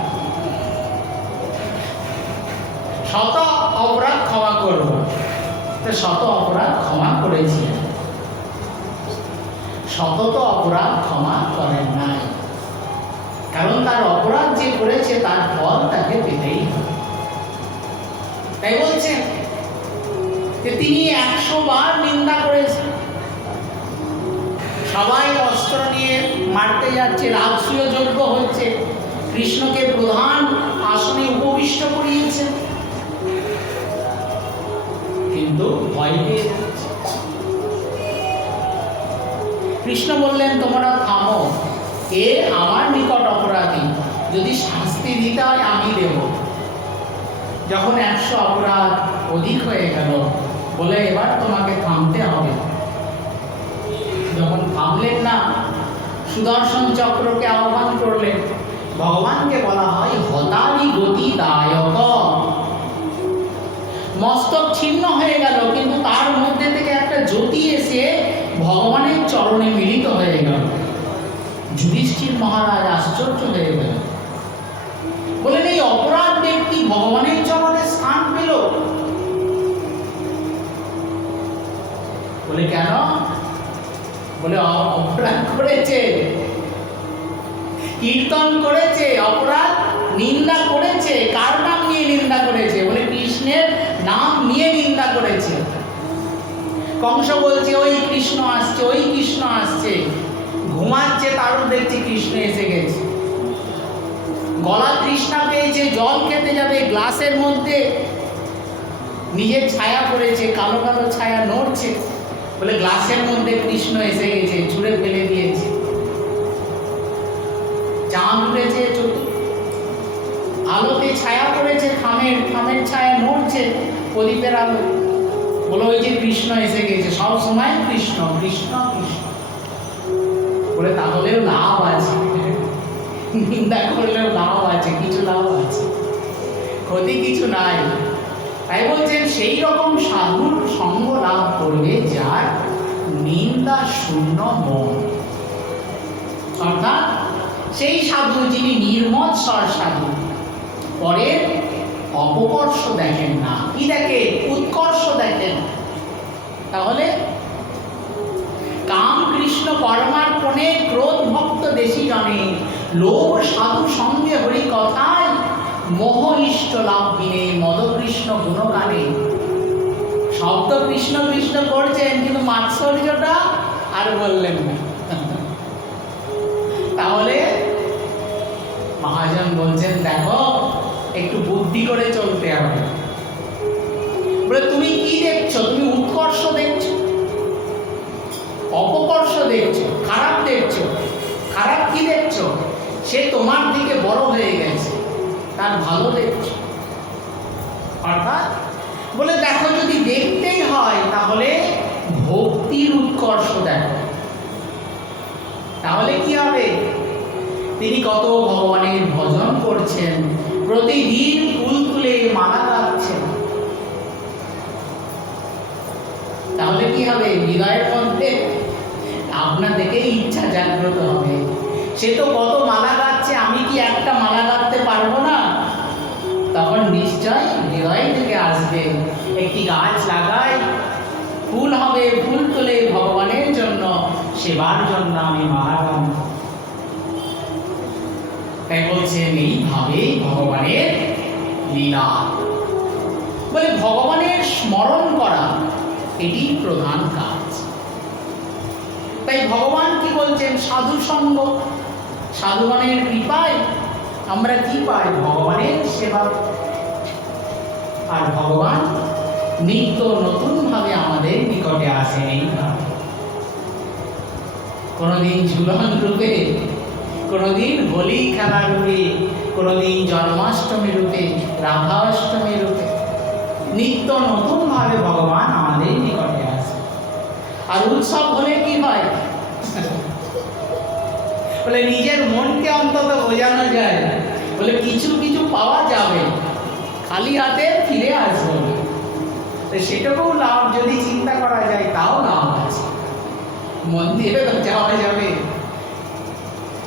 শত অপরাধ ক্ষমা করব। তো শত অপরাধ ক্ষমা করেছি, শতত অপরাধ ক্ষমা করেন নাই, কারণ তার অপরাধ যে করেছে তার ফল তাকে পেতেই হবে। তাই বলছেন যে তিনি 100 বার নিন্দা করেছেন। সবাই অস্ত্র নিয়ে মারতে যাচ্ছে, রাজসূয় যজ্ঞ হচ্ছে, কৃষ্ণকে প্রধান আসনে উপবিষ্ট করিয়েছেন, কিন্তু ভয় পেয়ে যাচ্ছে। কৃষ্ণ বললেন তোমরা থামো, এ আমার নিকট অপরাধী, যদি শাস্তি দিতে হয় আমি দেব। যখন 100 অপরাধ অধিক হয়ে গেল, বলে এবার তোমাকে থামতে হবে। যখন থামলেন না, সুদর্শন চক্রকে আহ্বান করলেন। ভগবানকে বলা হয় হতারি গতি দায়ক। মস্তক ছিন্ন হয়ে গেল, কিন্তু তার মধ্যে থেকে একটা জ্যোতি এসে ভগবানের চরণে মিলিত হয়ে গেল। যুধিষ্ঠির মহারাজ আশ্চর্য হয়ে গেল, বলেন এই অপরাধ ব্যক্তি ভগবানের চরণে স্থান পেল? বলে কেন? বলে অপরাধ করেছে, কীর্তন করেছে, অপরাধ নিন্দা করেছে, কার নাম নিয়ে নিন্দা করেছে? বলে কৃষ্ণের নাম নিয়ে নিন্দা করেছে। কংস বলছে ওই কৃষ্ণ আসছে, ওই কৃষ্ণ আসছে। ঘুমাচ্ছে, তারও দেখছে কৃষ্ণ এসে গেছে। গলা তৃষ্ণা পেয়েছে, জল খেতে যাবে, গ্লাসের মধ্যে নিজের ছায়া পড়েছে, কালো কালো ছায়া নড়ছে, বলে গ্লাসের মধ্যে কৃষ্ণ এসে গেছে, ছুঁড়ে ফেলে দিয়েছে। চাঁদ উঠেছে, আলোতে ছায়া পড়েছে, খামের ছায়া নড়ছে প্রদীপের আলো, বলে ওই যে কৃষ্ণ এসে গেছে, সব সময় কৃষ্ণ কৃষ্ণ কৃষ্ণ। বলে তাহলেও লাভ আছে, নিন্দা করলেও লাভ আছে, কিছু লাভ আছে, ক্ষতি কিছু নাই। তাই বলছেন সেই রকম সাধুর সঙ্গ লাভ করবে যার নিন্দা শূন্য মন। অর্থাৎ সেই সাধু যিনি নির্মৎসর সাধু, পরের অপকর্ষ দেখেন না, কি দেখেন? উৎকর্ষ দেখেন। তাহলে কাম কৃষ্ণ কর্মার্পণে, ক্রোধ ভক্ত দেশি জনে, লোভ সাধু সঙ্গে হরি কথায়, মোহ ইষ্ট লাভ বিনে, মদ কৃষ্ণ গুণগানে। শব্দ কৃষ্ণ কৃষ্ণ করছেন, কিন্তু মাৎসর্যটা আর বললেন না। তাহলে মহাজন বলছেন দেখো, একটু বুদ্ধি করে চলতে হবে। বলে তুমি কি দেখছো? তুমি উৎকর্ষ দেখছো, অপকর্ষ দেখছো, খারাপ দেখছো। খারাপ কি দেখছো? সে তোমার দিকে বড় হয়ে গেছে, তার ভালো দেখছো। অর্থাৎ বলে দেখো, যদি দেখতেই হয় তাহলে ভক্তির উৎকর্ষ দেখো। তাহলে কি হবে? তিনি কত ভগবানের ভজন করছেন, প্রতিদিন ফুল তুলে মালা গাচ্ছেন। তাহলে কি হবে? হৃদয়ের মধ্যে আপনা থেকে ইচ্ছা জাগ্রত হবে। সে তো কত মালা গাচ্ছে, আমি কি একটা মালা গাঁথতে পারবো না? তখন নিশ্চয় হৃদয় থেকে আসবে, একটি গাছ লাগাই, ফুল হবে, ফুল তুলে ভগবানের জন্য, সেবার জন্য আমি মালা গাঁথব। তাই বলছেন এইভাবে ভগবানের লীলা। বলে ভগবানের স্মরণ করা এটি প্রধান কাজ। তাই ভগবান কি বলছেন? সাধু সঙ্গ, সাধুগণের কৃপায় আমরা কি পাই? ভগবানের সেবা। আর ভগবান নিত্য নতুন ভাবে আমাদের নিকটে আসেন। এইভাবে কোনোদিন ঝুলন রূপে, কোনোদিন হোলি খেলা রূপে, কোনোদিন জন্মাষ্টমী রূপে, রাধাষ্টমী রূপে, নিত্য নতুন ভাবে ভগবান আমাদের নিকটে আসে। আর উৎসব হলে কি হয়? বলে নিজের মনকে অন্তত বোঝানো যায়, বলে কিছু কিছু পাওয়া যাবে, খালি হাতে ফিরে আসবো না। সেটাকেও লাভ যদি চিন্তা করা যায়, তাও লাভ আছে, মন্দিরে যাওয়া যাবে।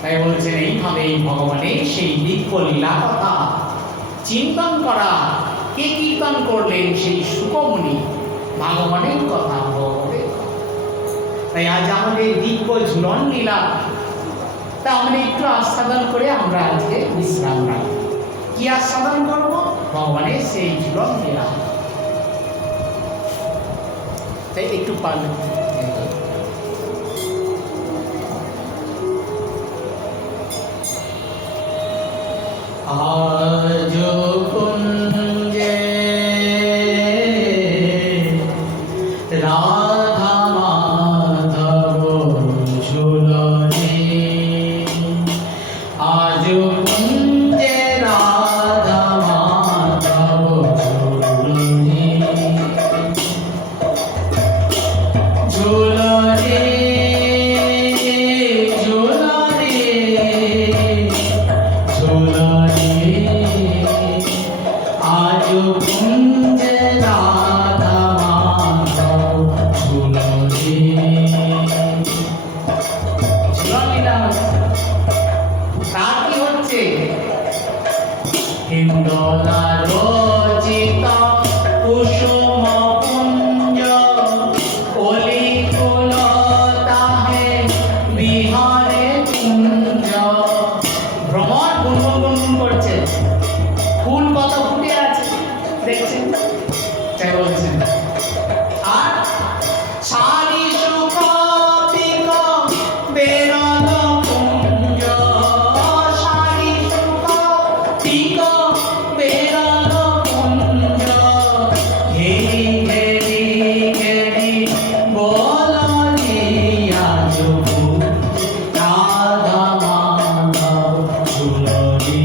তাই বলছেন এইভাবে ভগবানের সেই দিব্য লীলা কথা চিন্তন করা। কে কীর্তন করলেন? সেই শুকমুনি, ভগবানের কথা, ভগবানের কথা। তাই আজ আমাদের দিব্য ঝুলন লীলা, তা আমরা একটু আস্বাদন করে আমরা আজকে বিশ্রাম রাখি। কি আস্বাদন করব? ভগবানের সেই ঝুলন লীলা। তাই একটু পারলে আজ কুঞ্জে রাধা মাধব ঝুলনে, আজ কুঞ্জে রাধা মাধব ঝুলনে, ঝুলনে ঝুলনে ঝুলনে, আজ কুঞ্জে রাধা মাধব ঝুলনে। তার কি হচ্ছে? হিন্দোলা রচিত কুসুম কুঞ্জ, কলি কুল তাহে বিহারে কুঞ্জ, ভ্রমর গুনগুন গুনগুন করছে, ফুল কত ফুটে আছে দেখছেন, তাই বলছেন। আর সারি সুখ পিক বেরল কুঞ্জ, সারি সুখ পিক বেরল কুঞ্জ, ঘেরি ঘেরি ঘেরি বলিয়া যুগু রাধা মাধব ঝুলনি।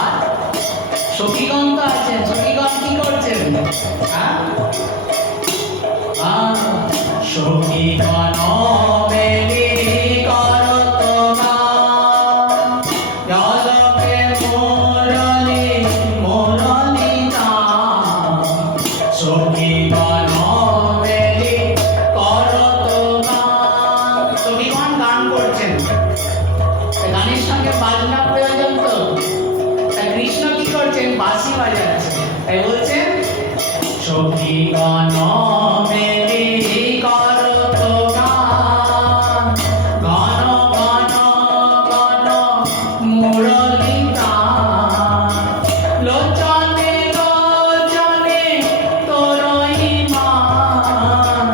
আর সখীগণ তো আছেন, সখীগণ কি করছেন? সখীগণ মেলি করত গান, জলকে মুরলি মুরলি গান। সখীগণ মেলি করত গান, সখীগণ গান করছেন। গানের সঙ্গে বাজনা প্রয়োজন তো, তাই কৃষ্ণ কি করছেন? বাঁশি বাজাচ্ছেন। তাই বলছেন সখীগণ মেলি করত গান, গণ গণ গণ মুরলি গান। লোচনে লোচনে তোরই মান,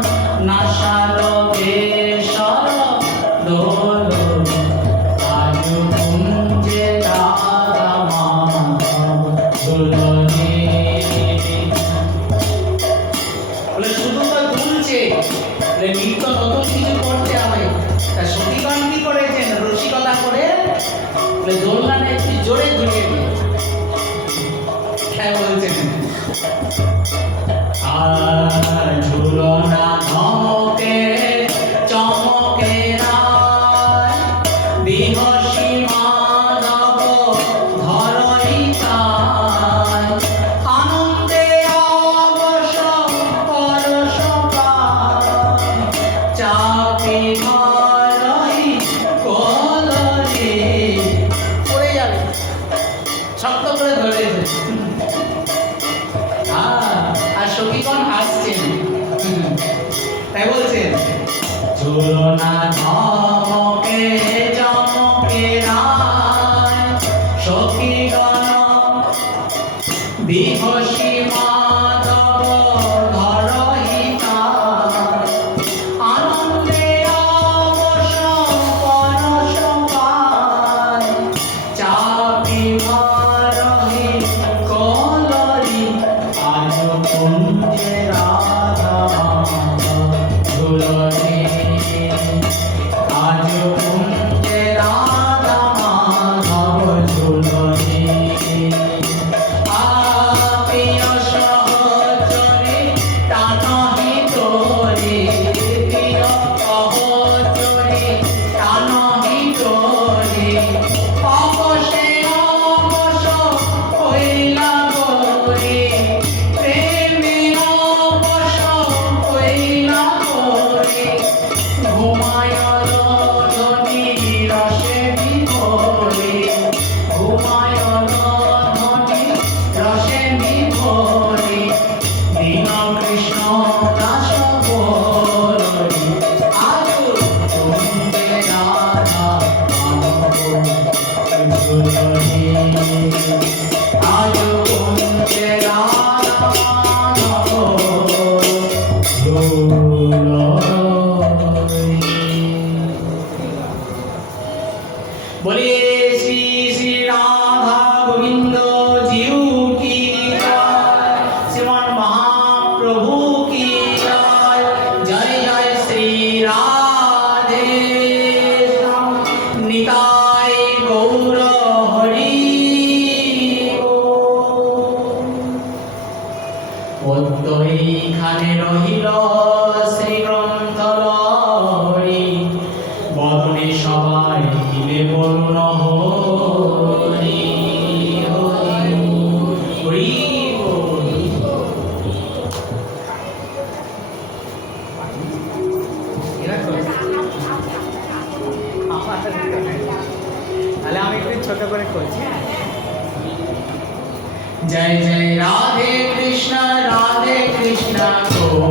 নাসালো বেশর দোল আজ কুঞ্জে রাধা মাধব ঝুলনি। বলে শুধু তো দুলছে, নিত্য নতুন কিছু করতে হবে। তা সখীগণ কি করেছেন? রসিকতা করে দোলনাটা একটু জোরে দুলিয়ে দিয়েছে। হ্যাঁ বলছেন, আর ঝুলনা ধমকে চমকে রায়, বিহসী মাধব ধরই তাই। আনন্দে অবশ পরশ পায়, চাপি ধরই কোলরে। পড়ে যাবে, শক্ত করে ধরেছে। আর সখীগণ হাসছেন। তাই বলছেন ঝুলনা ধমকে চমকে রায়, সখীগণ বিহসী মাধব ধরই তাই। আনন্দে অবশ পরশ পায়, চাপি ধরই কোলরি। আজ কুঞ্জে রাধা মাধব ঝুলনি, আজ কুঞ্জে রাধা মাধব ঝুলনি। প্রিয় সহচরে টানহি তোরে, প্রিয় সহচরে টানহি তোরে। অবশে অবশ হইলা গোরে, প্রেমে অবশ হইলা গোরে। ঘুমায় ধনি রসে বিভোরে, ঘুমায় ধনি রসে বিভোরে। দীন কৃষ্ণ দাস বলি, আজ কুঞ্জে রাধা মাধব ঝুলনি, আজ কুঞ্জে রাধা মাধব ঝুলনি। बोलिए श्री श्री राधा गोविंद जीव की जय, श्रीमान महाप्रभु की जय। जय जय श्री राधे श्याम, निताय गौर हरि बोल। পদ্মইখানে রহিল শ্রীগ্রন্থ লহরী, বদনে সবাই মিলে বলুন হরি হরি হরি বল। তাহলে আমি একটু ছোট করে করছি। जय जय राधे कृष्ण गोविंद।